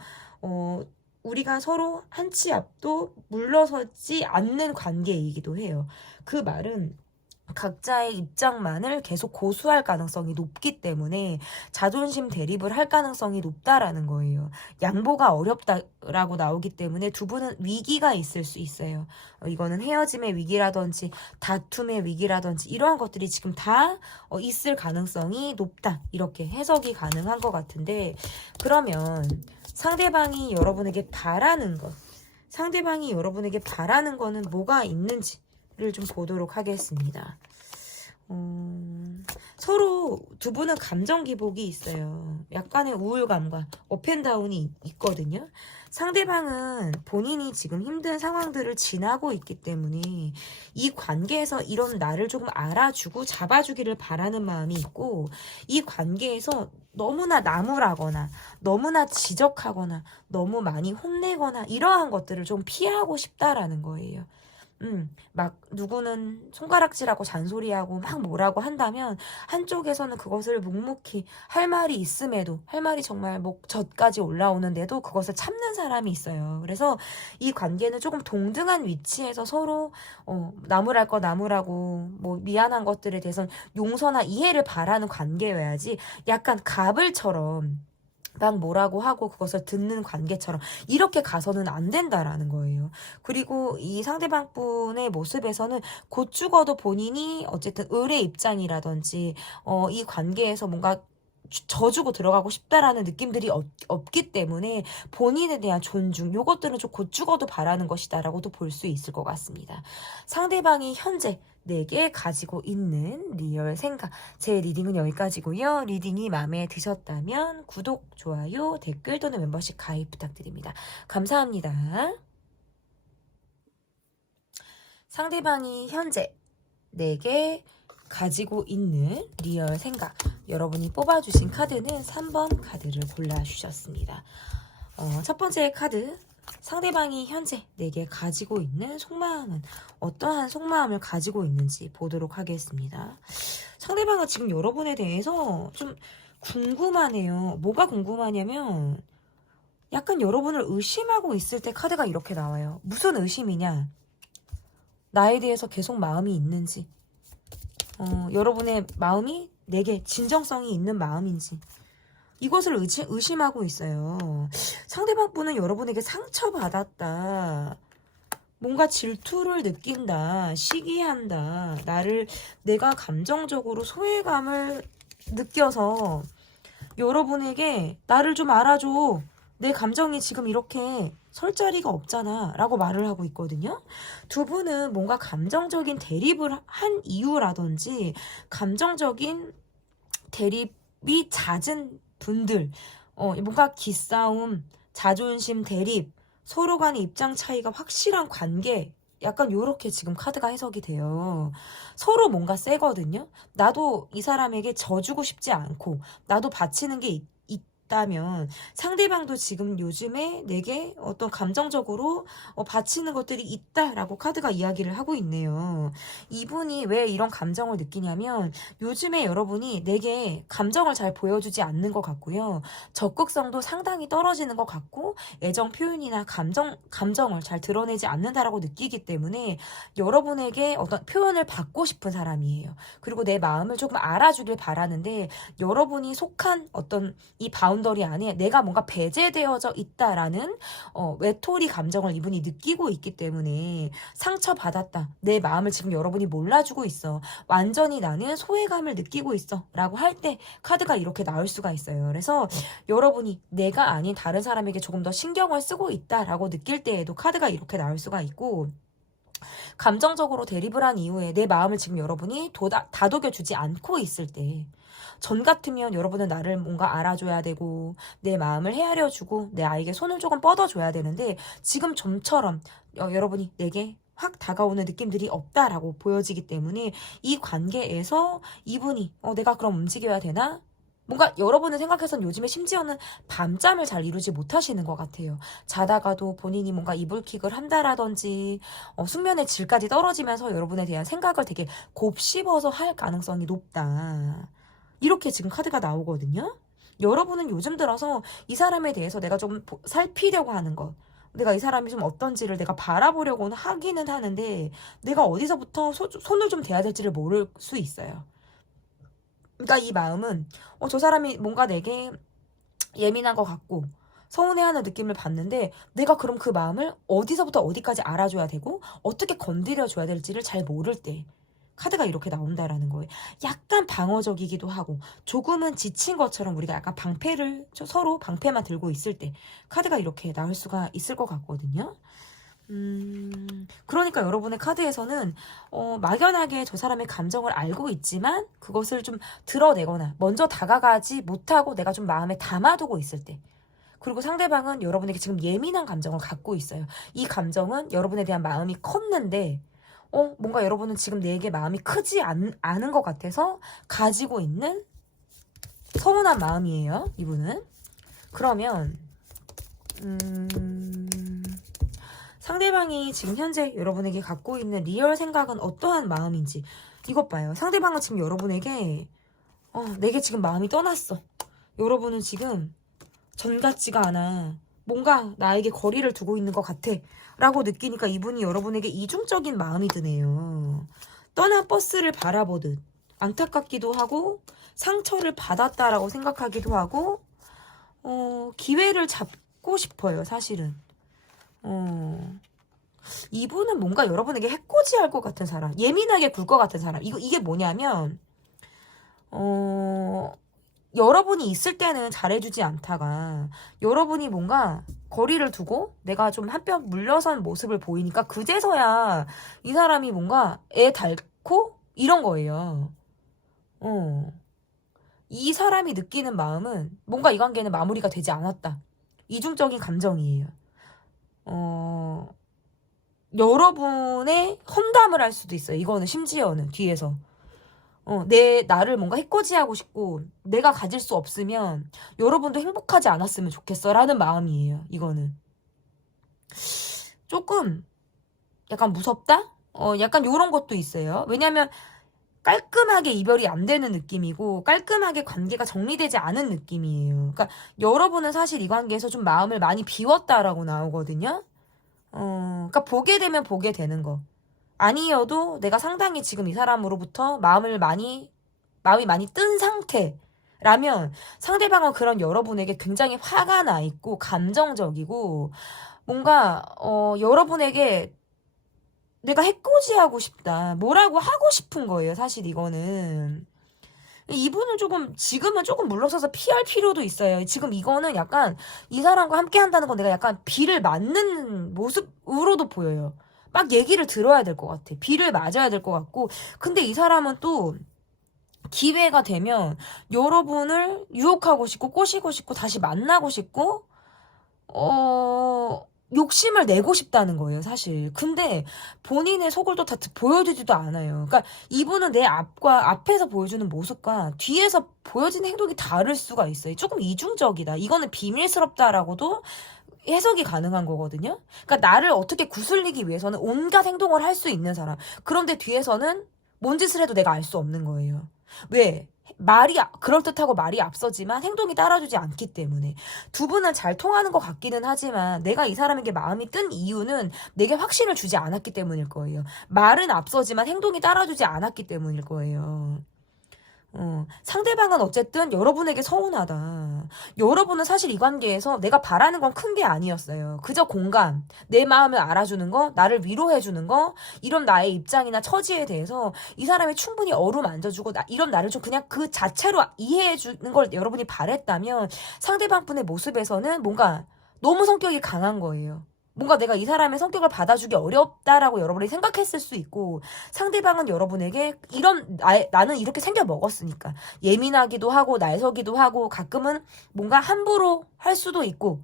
우리가 서로 한 치 앞도 물러서지 않는 관계이기도 해요. 그 말은 각자의 입장만을 계속 고수할 가능성이 높기 때문에 자존심 대립을 할 가능성이 높다라는 거예요. 양보가 어렵다라고 나오기 때문에 두 분은 위기가 있을 수 있어요. 이거는 헤어짐의 위기라든지 다툼의 위기라든지 이러한 것들이 지금 다 있을 가능성이 높다. 이렇게 해석이 가능한 것 같은데 그러면 상대방이 여러분에게 바라는 거는 뭐가 있는지를 좀 보도록 하겠습니다. 서로 두 분은 감정 기복이 있어요. 약간의 우울감과 업앤다운이 있거든요. 상대방은 본인이 지금 힘든 상황들을 지나고 있기 때문에 이 관계에서 이런 나를 조금 알아주고 잡아주기를 바라는 마음이 있고 이 관계에서 너무나 나무라거나 너무나 지적하거나 너무 많이 혼내거나 이러한 것들을 좀 피하고 싶다라는 거예요. 막 누구는 손가락질하고 잔소리하고 막 뭐라고 한다면 한쪽에서는 그것을 묵묵히 할 말이 있음에도 할 말이 정말 목젖까지 올라오는데도 그것을 참는 사람이 있어요. 그래서 이 관계는 조금 동등한 위치에서 서로 나무랄 거 나무라고 뭐 미안한 것들에 대해서는 용서나 이해를 바라는 관계여야지 약간 가불처럼 막 뭐라고 하고 그것을 듣는 관계처럼 이렇게 가서는 안 된다라는 거예요. 그리고 이 상대방 분의 모습에서는 곧 죽어도 본인이 어쨌든 을의 입장이라든지 이 관계에서 뭔가 져주고 들어가고 싶다라는 느낌들이 없기 때문에 본인에 대한 존중, 요것들은 좀 곧 죽어도 바라는 것이다라고도 볼 수 있을 것 같습니다. 상대방이 현재 내게 가지고 있는 리얼 생각. 제 리딩은 여기까지고요. 리딩이 마음에 드셨다면 구독, 좋아요, 댓글 또는 멤버십 가입 부탁드립니다. 감사합니다. 상대방이 현재 내게 가지고 있는 리얼 생각. 여러분이 뽑아주신 카드는 3번 카드를 골라주셨습니다. 첫 번째 카드. 상대방이 현재 내게 가지고 있는 속마음은 어떠한 속마음을 가지고 있는지 보도록 하겠습니다. 상대방은 지금 여러분에 대해서 좀 궁금하네요. 뭐가 궁금하냐면 약간 여러분을 의심하고 있을 때 카드가 이렇게 나와요. 무슨 의심이냐? 나에 대해서 계속 마음이 있는지, 여러분의 마음이 내게 진정성이 있는 마음인지, 이것을 의심하고 있어요. 상대방 분은 여러분에게 상처받았다, 뭔가 질투를 느낀다, 시기한다, 내가 감정적으로 소외감을 느껴서 여러분에게 나를 좀 알아줘, 내 감정이 지금 이렇게 설 자리가 없잖아 라고 말을 하고 있거든요. 두 분은 뭔가 감정적인 대립을 한 이유라든지 감정적인 대립이 잦은 분들, 뭔가 기싸움, 자존심 대립, 서로 간의 입장 차이가 확실한 관계, 약간 요렇게 지금 카드가 해석이 돼요. 서로 뭔가 세거든요. 나도 이 사람에게 져주고 싶지 않고 나도 바치는 게 있다면 상대방도 지금 요즘에 내게 어떤 감정적으로 바치는 것들이 있다라고 카드가 이야기를 하고 있네요. 이분이 왜 이런 감정을 느끼냐면 요즘에 여러분이 내게 감정을 잘 보여주지 않는 것 같고요. 적극성도 상당히 떨어지는 것 같고 애정 표현이나 감정을 잘 드러내지 않는다라고 느끼기 때문에 여러분에게 어떤 표현을 받고 싶은 사람이에요. 그리고 내 마음을 조금 알아주길 바라는데 여러분이 속한 어떤 이 바운더리 안에 내가 뭔가 배제되어져 있다라는 외톨이 감정을 이분이 느끼고 있기 때문에 상처받았다. 내 마음을 지금 여러분이 몰라주고 있어. 완전히 나는 소외감을 느끼고 있어. 라고 할 때 카드가 이렇게 나올 수가 있어요. 그래서 여러분이 내가 아닌 다른 사람에게 조금 더 신경을 쓰고 있다라고 느낄 때에도 카드가 이렇게 나올 수가 있고 감정적으로 대립을 한 이후에 내 마음을 지금 여러분이 다독여주지 않고 있을 때 전 같으면 여러분은 나를 뭔가 알아줘야 되고 내 마음을 헤아려주고 내 아이에게 손을 조금 뻗어줘야 되는데 지금 좀처럼 여러분이 내게 확 다가오는 느낌들이 없다라고 보여지기 때문에 이 관계에서 이분이 내가 그럼 움직여야 되나? 뭔가 여러분은 생각해선 요즘에 심지어는 밤잠을 잘 이루지 못하시는 것 같아요. 자다가도 본인이 뭔가 이불킥을 한다라든지 숙면의 질까지 떨어지면서 여러분에 대한 생각을 되게 곱씹어서 할 가능성이 높다. 이렇게 지금 카드가 나오거든요. 여러분은 요즘 들어서 이 사람에 대해서 내가 좀 살피려고 하는 것, 내가 이 사람이 좀 어떤지를 내가 바라보려고는 하기는 하는데 내가 어디서부터 손을 좀 대야 될지를 모를 수 있어요. 그러니까 이 마음은 저 사람이 뭔가 내게 예민한 것 같고 서운해하는 느낌을 받는데 내가 그럼 그 마음을 어디서부터 어디까지 알아줘야 되고 어떻게 건드려줘야 될지를 잘 모를 때 카드가 이렇게 나온다라는 거예요. 약간 방어적이기도 하고 조금은 지친 것처럼 우리가 약간 서로 방패만 들고 있을 때 카드가 이렇게 나올 수가 있을 것 같거든요. 그러니까 여러분의 카드에서는 막연하게 저 사람의 감정을 알고 있지만 그것을 좀 드러내거나 먼저 다가가지 못하고 내가 좀 마음에 담아두고 있을 때, 그리고 상대방은 여러분에게 지금 예민한 감정을 갖고 있어요. 이 감정은 여러분에 대한 마음이 컸는데 뭔가 여러분은 지금 내게 마음이 크지 않은 것 같아서 가지고 있는 서운한 마음이에요, 이분은. 그러면 상대방이 지금 현재 여러분에게 갖고 있는 리얼 생각은 어떠한 마음인지 이것 봐요. 상대방은 지금 여러분에게 내게 지금 마음이 떠났어. 여러분은 지금 전 같지가 않아. 뭔가 나에게 거리를 두고 있는 것 같아. 라고 느끼니까 이분이 여러분에게 이중적인 마음이 드네요. 떠난 버스를 바라보듯 안타깝기도 하고 상처를 받았다라고 생각하기도 하고 기회를 잡고 싶어요, 사실은. 이분은 뭔가 여러분에게 해코지할 것 같은 사람, 예민하게 굴 것 같은 사람. 이게 뭐냐면 여러분이 있을 때는 잘해주지 않다가 여러분이 뭔가 거리를 두고 내가 좀 한 뼘 물러선 모습을 보이니까 그제서야 이 사람이 뭔가 애 닳고 이런 거예요. 이 사람이 느끼는 마음은 뭔가 이 관계는 마무리가 되지 않았다. 이중적인 감정이에요. 여러분의 험담을 할 수도 있어요. 이거는 심지어는 뒤에서. 나를 뭔가 해코지하고 싶고, 내가 가질 수 없으면 여러분도 행복하지 않았으면 좋겠어. 라는 마음이에요. 이거는. 조금, 약간 무섭다? 약간 요런 것도 있어요. 왜냐면, 깔끔하게 이별이 안 되는 느낌이고, 깔끔하게 관계가 정리되지 않은 느낌이에요. 그러니까, 여러분은 사실 이 관계에서 좀 마음을 많이 비웠다라고 나오거든요. 그러니까 보게 되면 보게 되는 거. 아니어도 내가 상당히 지금 이 사람으로부터 마음이 많이 뜬 상태라면 상대방은 그런 여러분에게 굉장히 화가 나 있고 감정적이고 뭔가 여러분에게 내가 해코지하고 싶다. 뭐라고 하고 싶은 거예요. 사실 이거는. 이분은 지금은 조금 물러서서 피할 필요도 있어요. 지금 이거는 약간 이 사람과 함께 한다는 건 내가 약간 비를 맞는 모습으로도 보여요. 막 얘기를 들어야 될 것 같아. 비를 맞아야 될 것 같고. 근데 이 사람은 또 기회가 되면 여러분을 유혹하고 싶고 꼬시고 싶고 다시 만나고 싶고 욕심을 내고 싶다는 거예요, 사실. 근데 본인의 속을 또 다 보여주지도 않아요. 그러니까 이분은 내 앞에서 보여주는 모습과 뒤에서 보여지는 행동이 다를 수가 있어요. 조금 이중적이다. 이거는 비밀스럽다라고도 해석이 가능한 거거든요. 그러니까 나를 어떻게 구슬리기 위해서는 온갖 행동을 할 수 있는 사람. 그런데 뒤에서는 뭔 짓을 해도 내가 알 수 없는 거예요. 왜? 말이 그럴듯하고 말이 앞서지만 행동이 따라주지 않기 때문에 두 분은 잘 통하는 것 같기는 하지만 내가 이 사람에게 마음이 뜬 이유는 내게 확신을 주지 않았기 때문일 거예요. 말은 앞서지만 행동이 따라주지 않았기 때문일 거예요. 상대방은 어쨌든 여러분에게 서운하다. 여러분은 사실 이 관계에서 내가 바라는 건 큰 게 아니었어요. 그저 공감, 내 마음을 알아주는 거, 나를 위로해주는 거, 이런 나의 입장이나 처지에 대해서 이 사람이 충분히 어루만져주고 이런 나를 좀 그냥 그 자체로 이해해주는 걸 여러분이 바랬다면 상대방 분의 모습에서는 뭔가 너무 성격이 강한 거예요. 뭔가 내가 이 사람의 성격을 받아주기 어렵다라고 여러분이 생각했을 수 있고 상대방은 여러분에게 나는 이렇게 생겨 먹었으니까 예민하기도 하고 날서기도 하고 가끔은 뭔가 함부로 할 수도 있고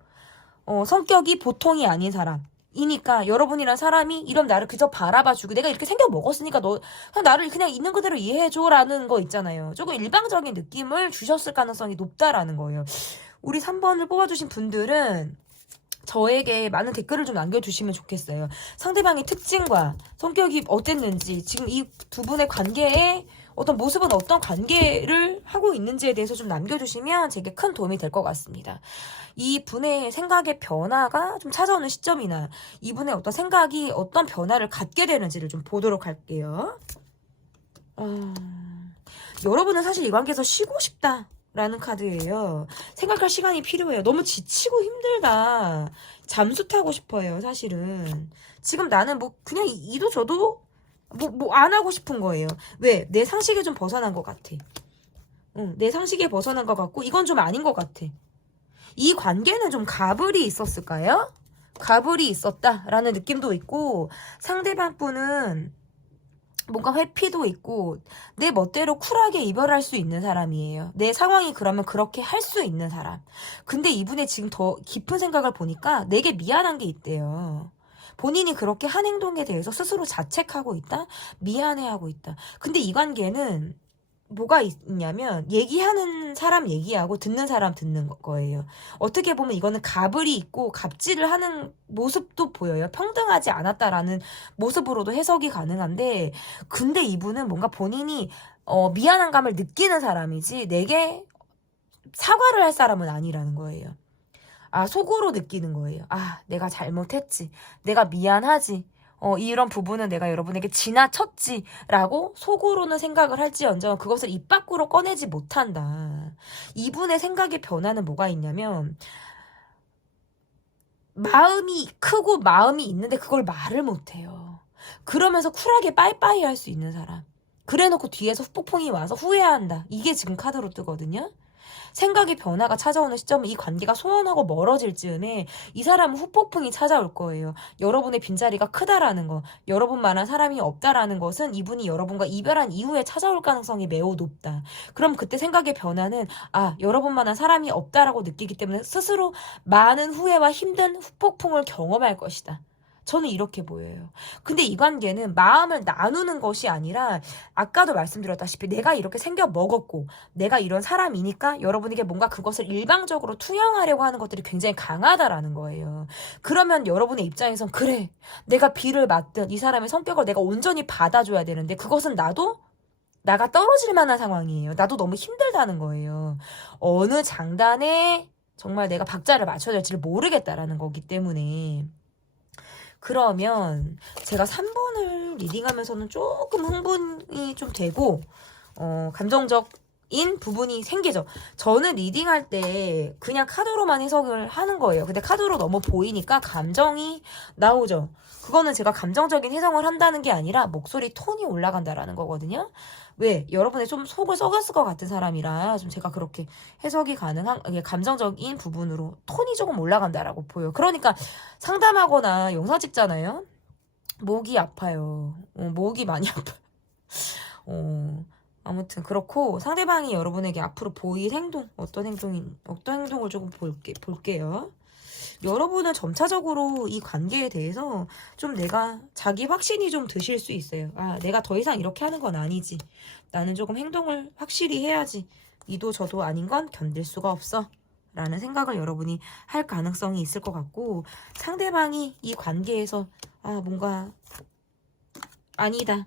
성격이 보통이 아닌 사람이니까 여러분이란 사람이 이런 나를 그저 바라봐주고 내가 이렇게 생겨 먹었으니까 너 그냥 나를 그냥 있는 그대로 이해해줘라는 거 있잖아요. 조금 일방적인 느낌을 주셨을 가능성이 높다라는 거예요. 우리 3번을 뽑아주신 분들은 저에게 많은 댓글을 좀 남겨주시면 좋겠어요. 상대방의 특징과 성격이 어땠는지, 지금 이 두 분의 관계에 어떤 모습은 어떤 관계를 하고 있는지에 대해서 좀 남겨주시면 제게 큰 도움이 될 것 같습니다. 이 분의 생각의 변화가 좀 찾아오는 시점이나 이분의 어떤 생각이 어떤 변화를 갖게 되는지를 좀 보도록 할게요. 여러분은 사실 이 관계에서 쉬고 싶다. 라는 카드예요. 생각할 시간이 필요해요. 너무 지치고 힘들다. 잠수 타고 싶어요, 사실은. 지금 나는 뭐 그냥 이도 저도 뭐 안 하고 싶은 거예요. 왜? 내 상식에 좀 벗어난 것 같아. 내 상식에 벗어난 것 같고 이건 좀 아닌 것 같아. 이 관계는 좀 가불이 있었을까요? 가불이 있었다라는 느낌도 있고 상대방 분은 뭔가 회피도 있고 내 멋대로 쿨하게 이별할 수 있는 사람이에요. 내 상황이 그러면 그렇게 할 수 있는 사람. 근데 이분의 지금 더 깊은 생각을 보니까 내게 미안한 게 있대요. 본인이 그렇게 한 행동에 대해서 스스로 자책하고 있다? 미안해하고 있다. 근데 이 관계는 뭐가 있냐면 얘기하는 사람 얘기하고 듣는 사람 듣는 거예요. 어떻게 보면 이거는 갑을이 있고 갑질을 하는 모습도 보여요. 평등하지 않았다라는 모습으로도 해석이 가능한데 근데 이분은 뭔가 본인이 미안한 감을 느끼는 사람이지 내게 사과를 할 사람은 아니라는 거예요. 속으로 느끼는 거예요. 내가 잘못했지. 내가 미안하지. 이런 부분은 내가 여러분에게 지나쳤지라고 속으로는 생각을 할지언정 그것을 입 밖으로 꺼내지 못한다. 이분의 생각의 변화는 뭐가 있냐면 마음이 크고 마음이 있는데 그걸 말을 못해요. 그러면서 쿨하게 빠이빠이 할 수 있는 사람. 그래놓고 뒤에서 폭풍이 와서 후회한다. 이게 지금 카드로 뜨거든요. 생각의 변화가 찾아오는 시점은 이 관계가 소원하고 멀어질 즈음에 이 사람은 후폭풍이 찾아올 거예요. 여러분의 빈자리가 크다라는 거, 여러분만한 사람이 없다라는 것은 이분이 여러분과 이별한 이후에 찾아올 가능성이 매우 높다. 그럼 그때 생각의 변화는 여러분만한 사람이 없다라고 느끼기 때문에 스스로 많은 후회와 힘든 후폭풍을 경험할 것이다. 저는 이렇게 보여요. 근데 이 관계는 마음을 나누는 것이 아니라 아까도 말씀드렸다시피 내가 이렇게 생겨 먹었고 내가 이런 사람이니까 여러분에게 뭔가 그것을 일방적으로 투영하려고 하는 것들이 굉장히 강하다라는 거예요. 그러면 여러분의 입장에선 그래, 내가 비를 맞든 이 사람의 성격을 내가 온전히 받아줘야 되는데 그것은 나가 떨어질 만한 상황이에요. 나도 너무 힘들다는 거예요. 어느 장단에 정말 내가 박자를 맞춰야 될지를 모르겠다라는 거기 때문에. 그러면 제가 3번을 리딩하면서는 조금 흥분이 좀 되고 감정적인 부분이 생기죠. 저는 리딩할 때 그냥 카드로만 해석을 하는 거예요. 근데 카드로 너무 보이니까 감정이 나오죠. 그거는 제가 감정적인 해석을 한다는 게 아니라 목소리 톤이 올라간다라는 거거든요. 왜? 여러분의 좀 속을 썩었을 것 같은 사람이라 좀 제가 그렇게 해석이 가능한 감정적인 부분으로 톤이 조금 올라간다라고 보여요. 그러니까 상담하거나 영상 찍잖아요. 목이 아파요. 목이 많이 아파요. 아무튼 그렇고 상대방이 여러분에게 앞으로 보일 행동, 어떤 행동을 조금 볼게요. 여러분은 점차적으로 이 관계에 대해서 좀 내가 자기 확신이 좀 드실 수 있어요. 내가 더 이상 이렇게 하는 건 아니지. 나는 조금 행동을 확실히 해야지. 이도 저도 아닌 건 견딜 수가 없어. 라는 생각을 여러분이 할 가능성이 있을 것 같고, 상대방이 이 관계에서 뭔가 아니다,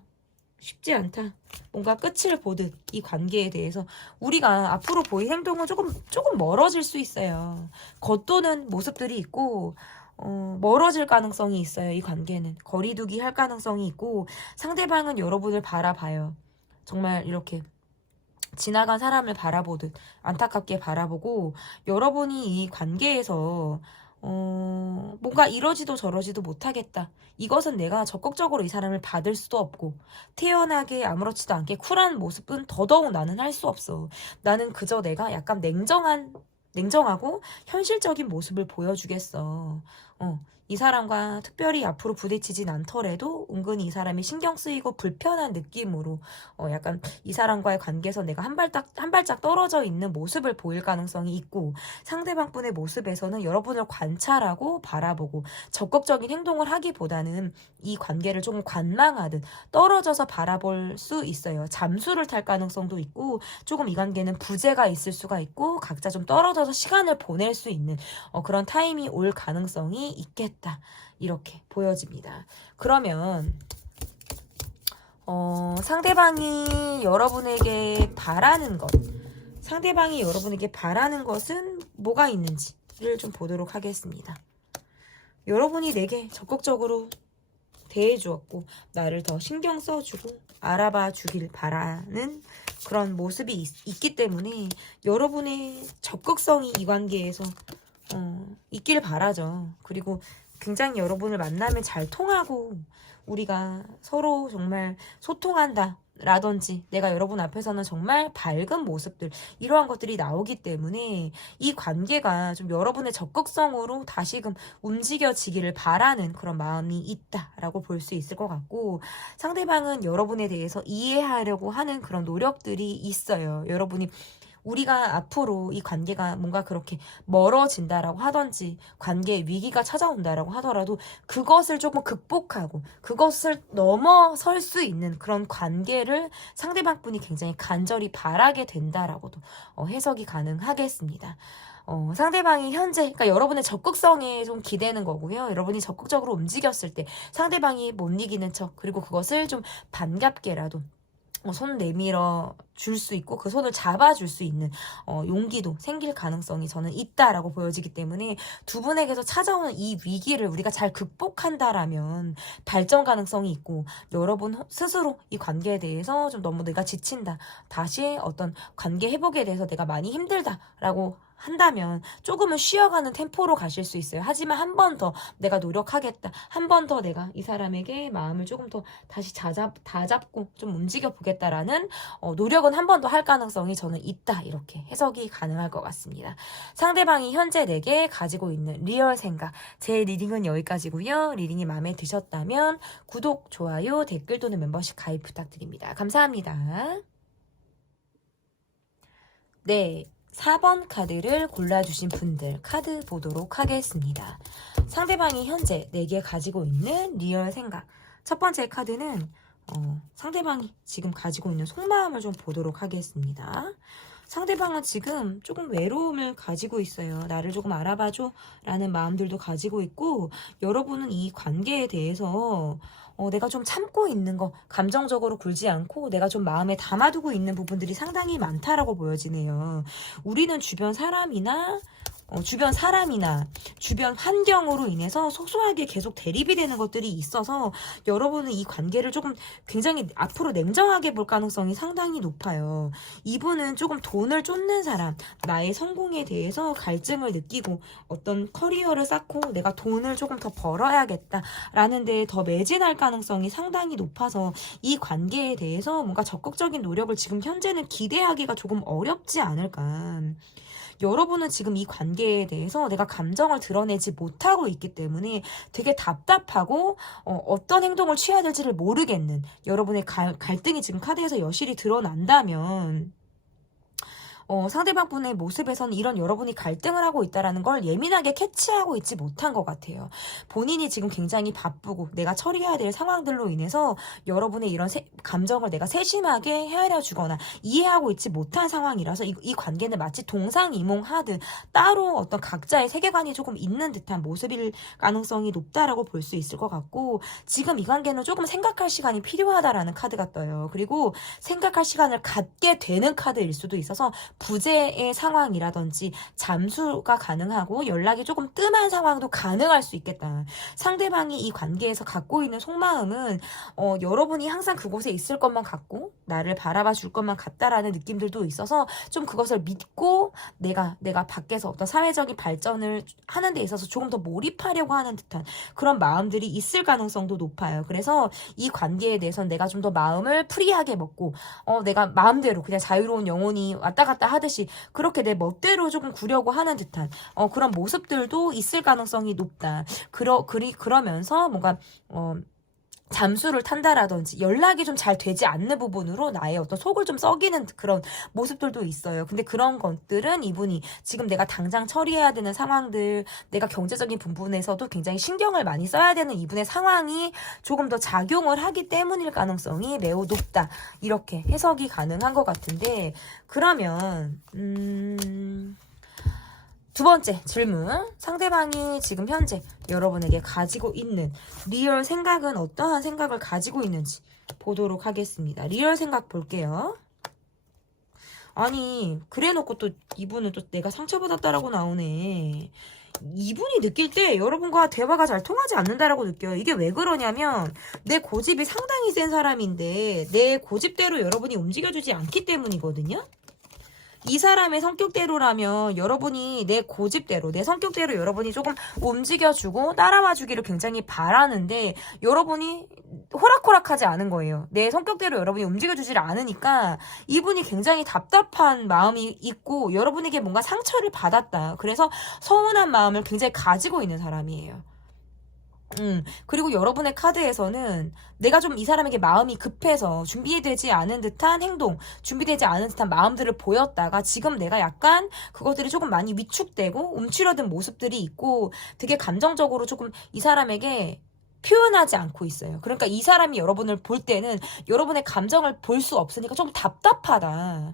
쉽지 않다, 뭔가 끝을 보듯 이 관계에 대해서 우리가 앞으로 보일 행동은 조금 멀어질 수 있어요. 겉도는 모습들이 있고 멀어질 가능성이 있어요. 이 관계는 거리두기 할 가능성이 있고, 상대방은 여러분을 바라봐요. 정말 이렇게 지나간 사람을 바라보듯 안타깝게 바라보고, 여러분이 이 관계에서 뭔가 이러지도 저러지도 못하겠다, 이것은 내가 적극적으로 이 사람을 받을 수도 없고, 태연하게 아무렇지도 않게 쿨한 모습은 더더욱 나는 할 수 없어. 나는 그저 내가 약간 냉정하고 현실적인 모습을 보여주겠어. 이 사람과 특별히 앞으로 부딪히진 않더라도 은근히 이 사람이 신경 쓰이고 불편한 느낌으로 약간 이 사람과의 관계에서 내가 한 발짝 떨어져 있는 모습을 보일 가능성이 있고, 상대방분의 모습에서는 여러분을 관찰하고 바라보고 적극적인 행동을 하기보다는 이 관계를 조금 관망하듯 떨어져서 바라볼 수 있어요. 잠수를 탈 가능성도 있고, 조금 이 관계는 부재가 있을 수가 있고, 각자 좀 떨어져서 시간을 보낼 수 있는 그런 타임이 올 가능성이 있겠다, 이렇게 보여집니다. 그러면 상대방이 여러분에게 바라는 것은 뭐가 있는지를 좀 보도록 하겠습니다. 여러분이 내게 적극적으로 대해주었고 나를 더 신경 써주고 알아봐 주길 바라는 그런 모습이 있기 때문에 여러분의 적극성이 이 관계에서 있길 바라죠. 그리고 굉장히 여러분을 만나면 잘 통하고 우리가 서로 정말 소통한다 라든지 내가 여러분 앞에서는 정말 밝은 모습들, 이러한 것들이 나오기 때문에 이 관계가 좀 여러분의 적극성으로 다시금 움직여지기를 바라는 그런 마음이 있다라고 볼 수 있을 것 같고, 상대방은 여러분에 대해서 이해하려고 하는 그런 노력들이 있어요. 여러분이 우리가 앞으로 이 관계가 뭔가 그렇게 멀어진다라고 하든지 관계에 위기가 찾아온다라고 하더라도 그것을 조금 극복하고 그것을 넘어설 수 있는 그런 관계를 상대방분이 굉장히 간절히 바라게 된다라고도 해석이 가능하겠습니다. 상대방이 현재, 그러니까 여러분의 적극성에 좀 기대는 거고요. 여러분이 적극적으로 움직였을 때 상대방이 못 이기는 척, 그리고 그것을 좀 반갑게라도 손 내밀어 줄 수 있고 그 손을 잡아줄 수 있는 용기도 생길 가능성이 저는 있다라고 보여지기 때문에, 두 분에게서 찾아오는 이 위기를 우리가 잘 극복한다라면 발전 가능성이 있고, 여러분 스스로 이 관계에 대해서 좀 너무 내가 지친다, 다시 어떤 관계 회복에 대해서 내가 많이 힘들다라고 한다면 조금은 쉬어가는 템포로 가실 수 있어요. 하지만 한 번 더 내가 노력하겠다, 한 번 더 내가 이 사람에게 마음을 조금 더 다시 다잡고 좀 움직여 보겠다라는 노력을 생각은 한 번 더 할 가능성이 저는 있다. 이렇게 해석이 가능할 것 같습니다. 상대방이 현재 내게 가지고 있는 리얼 생각. 제 리딩은 여기까지고요. 리딩이 마음에 드셨다면 구독, 좋아요, 댓글 또는 멤버십 가입 부탁드립니다. 감사합니다. 네. 4번 카드를 골라주신 분들 카드 보도록 하겠습니다. 상대방이 현재 내게 가지고 있는 리얼 생각. 첫 번째 카드는 상대방이 지금 가지고 있는 속마음을 좀 보도록 하겠습니다. 상대방은 지금 조금 외로움을 가지고 있어요. 나를 조금 알아봐줘 라는 마음들도 가지고 있고, 여러분은 이 관계에 대해서 내가 좀 참고 있는 거, 감정적으로 굴지 않고 내가 좀 마음에 담아두고 있는 부분들이 상당히 많다라고 보여지네요. 우리는 주변 사람이나 주변 환경으로 인해서 소소하게 계속 대립이 되는 것들이 있어서 여러분은 이 관계를 조금 굉장히 앞으로 냉정하게 볼 가능성이 상당히 높아요. 이분은 조금 돈을 쫓는 사람, 나의 성공에 대해서 갈증을 느끼고 어떤 커리어를 쌓고 내가 돈을 조금 더 벌어야겠다라는 데에 더 매진할 가능성이 상당히 높아서 이 관계에 대해서 뭔가 적극적인 노력을 지금 현재는 기대하기가 조금 어렵지 않을까. 여러분은 지금 이 관계에 대해서 내가 감정을 드러내지 못하고 있기 때문에 되게 답답하고 어떤 행동을 취해야 될지를 모르겠는 여러분의 갈등이 지금 카드에서 여실히 드러난다면 상대방 분의 모습에서는 이런 여러분이 갈등을 하고 있다는 걸 예민하게 캐치하고 있지 못한 것 같아요. 본인이 지금 굉장히 바쁘고 내가 처리해야 될 상황들로 인해서 여러분의 이런 감정을 내가 세심하게 헤아려 주거나 이해하고 있지 못한 상황이라서 이 관계는 마치 동상이몽하듯 따로 어떤 각자의 세계관이 조금 있는 듯한 모습일 가능성이 높다라고 볼 수 있을 것 같고, 지금 이 관계는 조금 생각할 시간이 필요하다라는 카드가 떠요. 그리고 생각할 시간을 갖게 되는 카드일 수도 있어서 부재의 상황이라든지 잠수가 가능하고 연락이 조금 뜸한 상황도 가능할 수 있겠다. 상대방이 이 관계에서 갖고 있는 속마음은 여러분이 항상 그곳에 있을 것만 같고 나를 바라봐 줄 것만 같다라는 느낌들도 있어서 좀 그것을 믿고 내가 밖에서 어떤 사회적인 발전을 하는 데 있어서 조금 더 몰입하려고 하는 듯한 그런 마음들이 있을 가능성도 높아요. 그래서 이 관계에 대해서는 내가 좀 더 마음을 프리하게 먹고 내가 마음대로 그냥 자유로운 영혼이 왔다 갔다 하듯이 그렇게 내 멋대로 조금 구려고 하는 듯한 그런 모습들도 있을 가능성이 높다. 그러면서 뭔가 잠수를 탄다라든지 연락이 좀 잘 되지 않는 부분으로 나의 어떤 속을 좀 썩이는 그런 모습들도 있어요. 근데 그런 것들은 이분이 지금 내가 당장 처리해야 되는 상황들, 내가 경제적인 부분에서도 굉장히 신경을 많이 써야 되는 이분의 상황이 조금 더 작용을 하기 때문일 가능성이 매우 높다. 이렇게 해석이 가능한 것 같은데, 그러면 두 번째 질문, 상대방이 지금 현재 여러분에게 가지고 있는 리얼 생각은 어떠한 생각을 가지고 있는지 보도록 하겠습니다. 리얼 생각 볼게요. 아니 그래놓고 또 이분은 또 내가 상처받았다라고 나오네. 이분이 느낄 때 여러분과 대화가 잘 통하지 않는다라고 느껴요. 이게 왜 그러냐면 내 고집이 상당히 센 사람인데 내 고집대로 여러분이 움직여주지 않기 때문이거든요. 이 사람의 성격대로라면 여러분이 내 고집대로, 내 성격대로 여러분이 조금 움직여주고 따라와주기를 굉장히 바라는데 여러분이 호락호락하지 않은 거예요. 내 성격대로 여러분이 움직여주지를 않으니까 이분이 굉장히 답답한 마음이 있고 여러분에게 뭔가 상처를 받았다. 그래서 서운한 마음을 굉장히 가지고 있는 사람이에요. 그리고 여러분의 카드에서는 내가 좀 이 사람에게 마음이 급해서 준비되지 않은 듯한 행동, 준비되지 않은 듯한 마음들을 보였다가 지금 내가 약간 그것들이 조금 많이 위축되고 움츠러든 모습들이 있고 되게 감정적으로 조금 이 사람에게 표현하지 않고 있어요. 그러니까 이 사람이 여러분을 볼 때는 여러분의 감정을 볼 수 없으니까 좀 답답하다.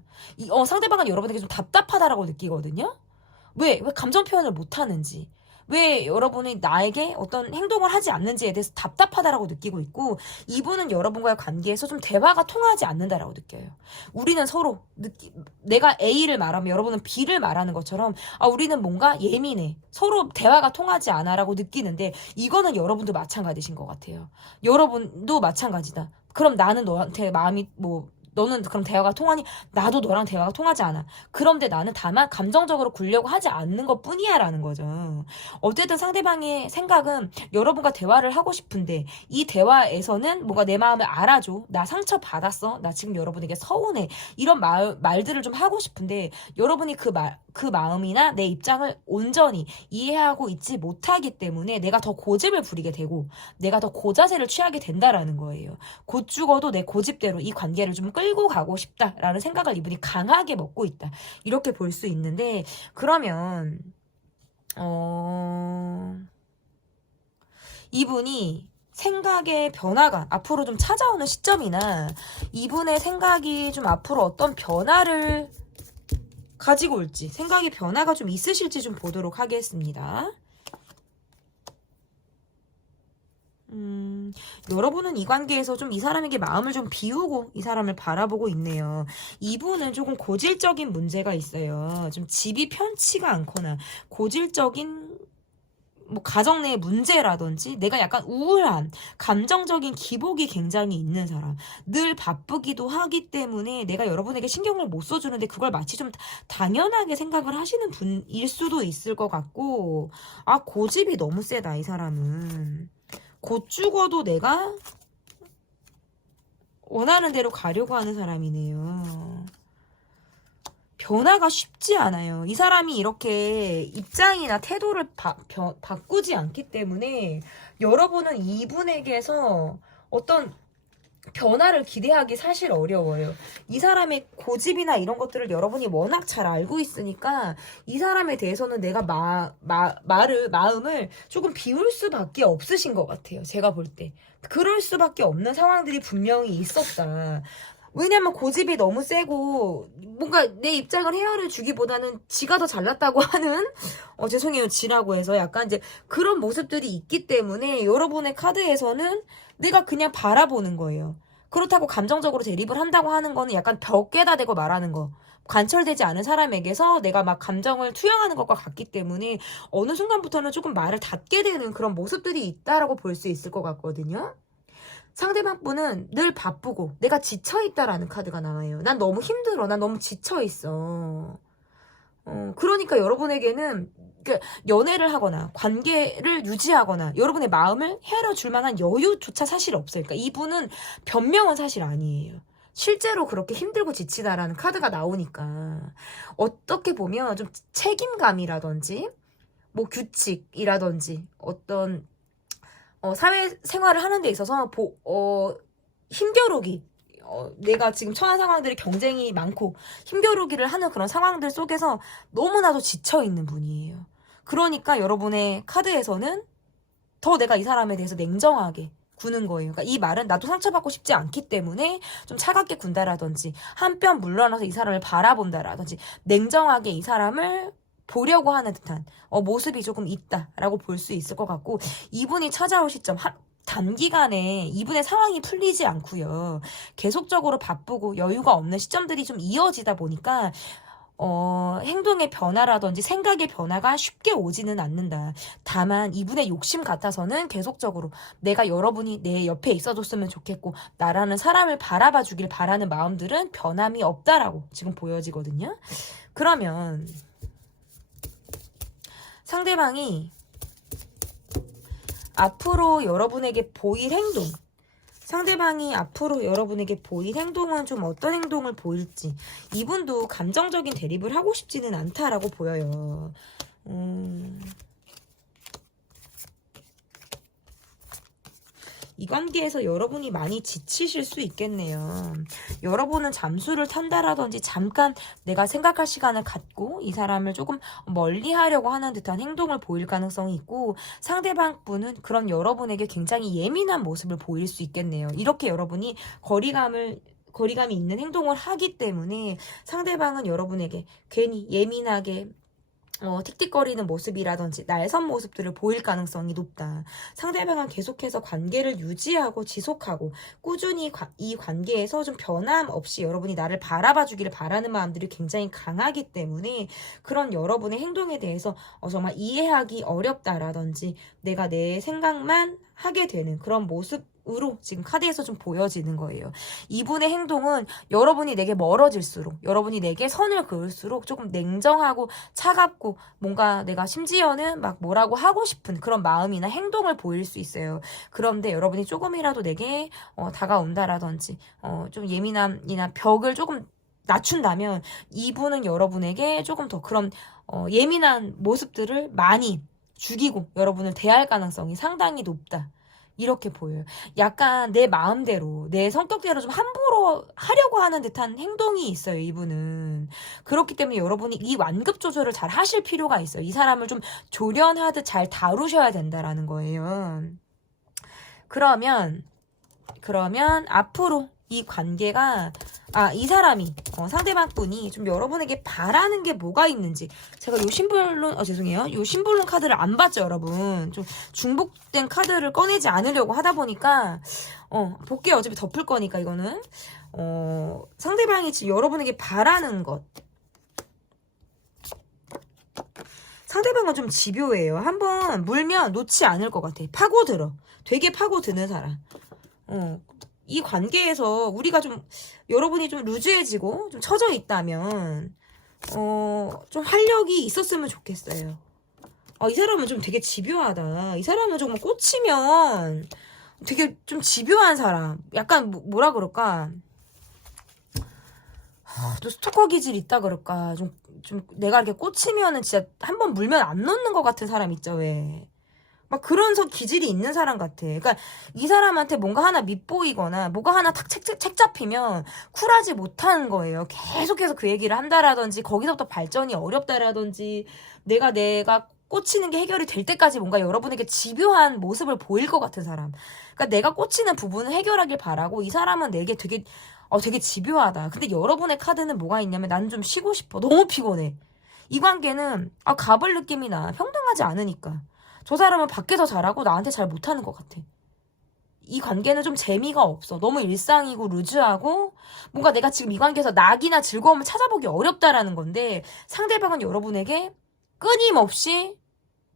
상대방은 여러분에게 좀 답답하다라고 느끼거든요. 왜 감정 표현을 못 하는지. 왜 여러분이 나에게 어떤 행동을 하지 않는지에 대해서 답답하다라고 느끼고 있고, 이분은 여러분과의 관계에서 좀 대화가 통하지 않는다라고 느껴요. 우리는 서로 내가 A를 말하면 여러분은 B를 말하는 것처럼 우리는 뭔가 예민해. 서로 대화가 통하지 않아라고 느끼는데 이거는 여러분도 마찬가지신 것 같아요. 여러분도 마찬가지다. 그럼 나는 너한테 마음이 너는 그럼 대화가 통하니? 나도 너랑 대화가 통하지 않아. 그런데 나는 다만 감정적으로 굴려고 하지 않는 것 뿐이야 라는 거죠. 어쨌든 상대방의 생각은 여러분과 대화를 하고 싶은데 이 대화에서는 뭔가 내 마음을 알아줘. 나 상처받았어. 나 지금 여러분에게 서운해. 이런 말들을 좀 하고 싶은데 여러분이 그 마음이나 내 입장을 온전히 이해하고 있지 못하기 때문에 내가 더 고집을 부리게 되고 내가 더 고자세를 취하게 된다라는 거예요. 곧 죽어도 내 고집대로 이 관계를 좀 끌고 가고 싶다라는 생각을 이분이 강하게 먹고 있다. 이렇게 볼 수 있는데 그러면 이분이 생각의 변화가 앞으로 좀 찾아오는 시점이나 이분의 생각이 좀 앞으로 어떤 변화를 가지고 올지 생각의 변화가 좀 있으실지 좀 보도록 하겠습니다. 여러분은 이 관계에서 좀 이 사람에게 마음을 좀 비우고 이 사람을 바라보고 있네요. 이분은 조금 고질적인 문제가 있어요. 좀 집이 편치가 않거나 고질적인 뭐 가정 내의 문제라든지 내가 약간 우울한 감정적인 기복이 굉장히 있는 사람, 늘 바쁘기도 하기 때문에 내가 여러분에게 신경을 못 써주는데 그걸 마치 좀 당연하게 생각을 하시는 분일 수도 있을 것 같고, 아 고집이 너무 세다 이 사람은. 곧 죽어도 내가 원하는 대로 가려고 하는 사람이네요. 변화가 쉽지 않아요. 이 사람이 이렇게 입장이나 태도를 바꾸지 않기 때문에 여러분은 이분에게서 어떤 변화를 기대하기 사실 어려워요. 이 사람의 고집이나 이런 것들을 여러분이 워낙 잘 알고 있으니까 이 사람에 대해서는 내가 마음을 조금 비울 수밖에 없으신 것 같아요. 제가 볼 때. 그럴 수밖에 없는 상황들이 분명히 있었다. 왜냐면 고집이 너무 세고 뭔가 내 입장을 헤아려 주기보다는 지가 더 잘났다고 하는 죄송해요 지라고 해서 약간 이제 그런 모습들이 있기 때문에 여러분의 카드에서는 내가 그냥 바라보는 거예요. 그렇다고 감정적으로 대립을 한다고 하는 거는 약간 벽에다 대고 말하는 거. 관철되지 않은 사람에게서 내가 막 감정을 투영하는 것과 같기 때문에 어느 순간부터는 조금 말을 닫게 되는 그런 모습들이 있다라고 볼 수 있을 것 같거든요. 상대방 분은 늘 바쁘고 내가 지쳐있다라는 카드가 나와요. 난 너무 힘들어. 난 너무 지쳐있어. 그러니까 여러분에게는 연애를 하거나 관계를 유지하거나 여러분의 마음을 헤아려줄 만한 여유조차 사실 없어요. 그러니까 이분은 변명은 사실 아니에요. 실제로 그렇게 힘들고 지치다라는 카드가 나오니까 어떻게 보면 좀 책임감이라든지 뭐 규칙이라든지 어떤 사회생활을 하는 데 있어서 힘겨루기 내가 지금 처한 상황들이 경쟁이 많고 힘겨루기를 하는 그런 상황들 속에서 너무나도 지쳐있는 분이에요. 그러니까 여러분의 카드에서는 더 내가 이 사람에 대해서 냉정하게 구는 거예요. 그러니까 이 말은 나도 상처받고 싶지 않기 때문에 좀 차갑게 군다라든지 한뼘 물러나서 이 사람을 바라본다라든지 냉정하게 이 사람을 보려고 하는 듯한 모습이 조금 있다라고 볼 수 있을 것 같고, 이분이 찾아올 시점 단기간에 이분의 상황이 풀리지 않고요. 계속적으로 바쁘고 여유가 없는 시점들이 좀 이어지다 보니까 행동의 변화라든지 생각의 변화가 쉽게 오지는 않는다. 다만 이분의 욕심 같아서는 계속적으로 내가 여러분이 내 옆에 있어줬으면 좋겠고 나라는 사람을 바라봐 주길 바라는 마음들은 변함이 없다라고 지금 보여지거든요. 그러면 상대방이 앞으로 여러분에게 보일 행동, 상대방이 앞으로 여러분에게 보일 행동은 좀 어떤 행동을 보일지, 이분도 감정적인 대립을 하고 싶지는 않다라고 보여요. 이 관계에서 여러분이 많이 지치실 수 있겠네요. 여러분은 잠수를 탄다라든지 잠깐 내가 생각할 시간을 갖고 이 사람을 조금 멀리 하려고 하는 듯한 행동을 보일 가능성이 있고, 상대방 분은 그런 여러분에게 굉장히 예민한 모습을 보일 수 있겠네요. 이렇게 여러분이 거리감이 있는 행동을 하기 때문에 상대방은 여러분에게 괜히 예민하게 틱틱거리는 모습이라든지 날선 모습들을 보일 가능성이 높다. 상대방은 계속해서 관계를 유지하고 지속하고 꾸준히 이 관계에서 좀 변함 없이 여러분이 나를 바라봐 주기를 바라는 마음들이 굉장히 강하기 때문에 그런 여러분의 행동에 대해서 정말 이해하기 어렵다라든지 내가 내 생각만 하게 되는 그런 모습 행동으로 지금 카드에서 좀 보여지는 거예요. 이분의 행동은 여러분이 내게 멀어질수록, 여러분이 내게 선을 그을수록 조금 냉정하고 차갑고 뭔가 내가 심지어는 막 뭐라고 하고 싶은 그런 마음이나 행동을 보일 수 있어요. 그런데 여러분이 조금이라도 내게 다가온다라든지 좀 예민함이나 벽을 조금 낮춘다면 이분은 여러분에게 조금 더 그런 예민한 모습들을 많이 죽이고 여러분을 대할 가능성이 상당히 높다. 이렇게 보여요. 약간 내 마음대로, 내 성격대로 좀 함부로 하려고 하는 듯한 행동이 있어요, 이분은. 그렇기 때문에 여러분이 이 완급 조절을 잘 하실 필요가 있어요. 이 사람을 좀 조련하듯 잘 다루셔야 된다라는 거예요. 그러면 앞으로 이 관계가 이 사람이 상대방 분이 좀 여러분에게 바라는 게 뭐가 있는지 제가 요 심볼론 죄송해요. 요 심볼론 카드를 안 봤죠, 여러분. 좀 중복된 카드를 꺼내지 않으려고 하다 보니까 볼게요. 어차피 덮을 거니까 이거는 상대방이 지금 여러분에게 바라는 것. 상대방은 좀 집요해요. 한번 물면 놓지 않을 것 같아. 파고들어. 되게 파고드는 사람. 이 관계에서 우리가 좀 여러분이 좀 루즈해지고 좀 처져 있다면 좀 활력이 있었으면 좋겠어요. 이 사람은 좀 되게 집요하다. 이 사람은 조금 꽂히면 되게 좀 집요한 사람. 약간 뭐라 그럴까? 또 스토커 기질 있다 그럴까? 좀 내가 이렇게 꽂히면은 진짜 한번 물면 안 놓는 것 같은 사람 있죠, 왜? 막 그런 기질이 있는 사람 같아. 그러니까 이 사람한테 뭔가 하나 밉보이거나 뭐가 하나 탁 책 잡히면 쿨하지 못하는 거예요. 계속해서 그 얘기를 한다라든지 거기서부터 발전이 어렵다라든지 내가 꽂히는 게 해결이 될 때까지 뭔가 여러분에게 집요한 모습을 보일 것 같은 사람. 그러니까 내가 꽂히는 부분을 해결하길 바라고 이 사람은 내게 되게 집요하다. 근데 여러분의 카드는 뭐가 있냐면 나는 좀 쉬고 싶어. 너무 피곤해. 이 관계는 갑을 느낌이 나. 평등하지 않으니까. 저 사람은 밖에서 잘하고 나한테 잘 못하는 것 같아. 이 관계는 좀 재미가 없어. 너무 일상이고 루즈하고 뭔가 내가 지금 이 관계에서 낙이나 즐거움을 찾아보기 어렵다라는 건데 상대방은 여러분에게 끊임없이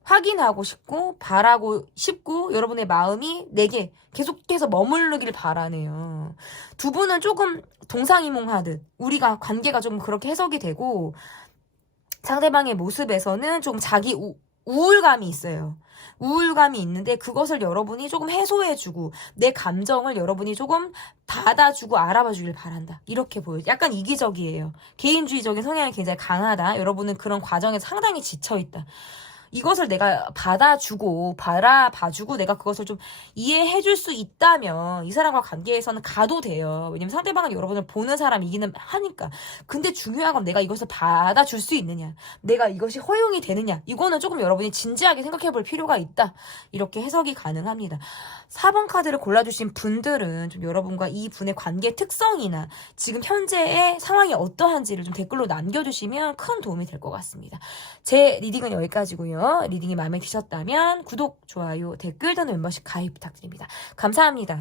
확인하고 싶고 바라고 싶고 여러분의 마음이 내게 계속해서 머무르길 바라네요. 두 분은 조금 동상이몽하듯 우리가 관계가 좀 그렇게 해석이 되고 상대방의 모습에서는 좀 자기 우울감이 있어요. 우울감이 있는데 그것을 여러분이 조금 해소해주고 내 감정을 여러분이 조금 받아주고 알아봐주길 바란다. 이렇게 보여요. 약간 이기적이에요. 개인주의적인 성향이 굉장히 강하다. 여러분은 그런 과정에서 상당히 지쳐있다. 이것을 내가 받아주고 바라봐주고 내가 그것을 좀 이해해줄 수 있다면 이 사람과 관계에서는 가도 돼요. 왜냐면 상대방은 여러분을 보는 사람이기는 하니까. 근데 중요한 건 내가 이것을 받아줄 수 있느냐, 내가 이것이 허용이 되느냐, 이거는 조금 여러분이 진지하게 생각해볼 필요가 있다. 이렇게 해석이 가능합니다. 4번 카드를 골라주신 분들은 좀 여러분과 이 분의 관계 특성이나 지금 현재의 상황이 어떠한지를 좀 댓글로 남겨주시면 큰 도움이 될 것 같습니다. 제 리딩은 여기까지고요. 리딩이 마음에 드셨다면 구독, 좋아요, 댓글 또는 멤버십 가입 부탁드립니다. 감사합니다.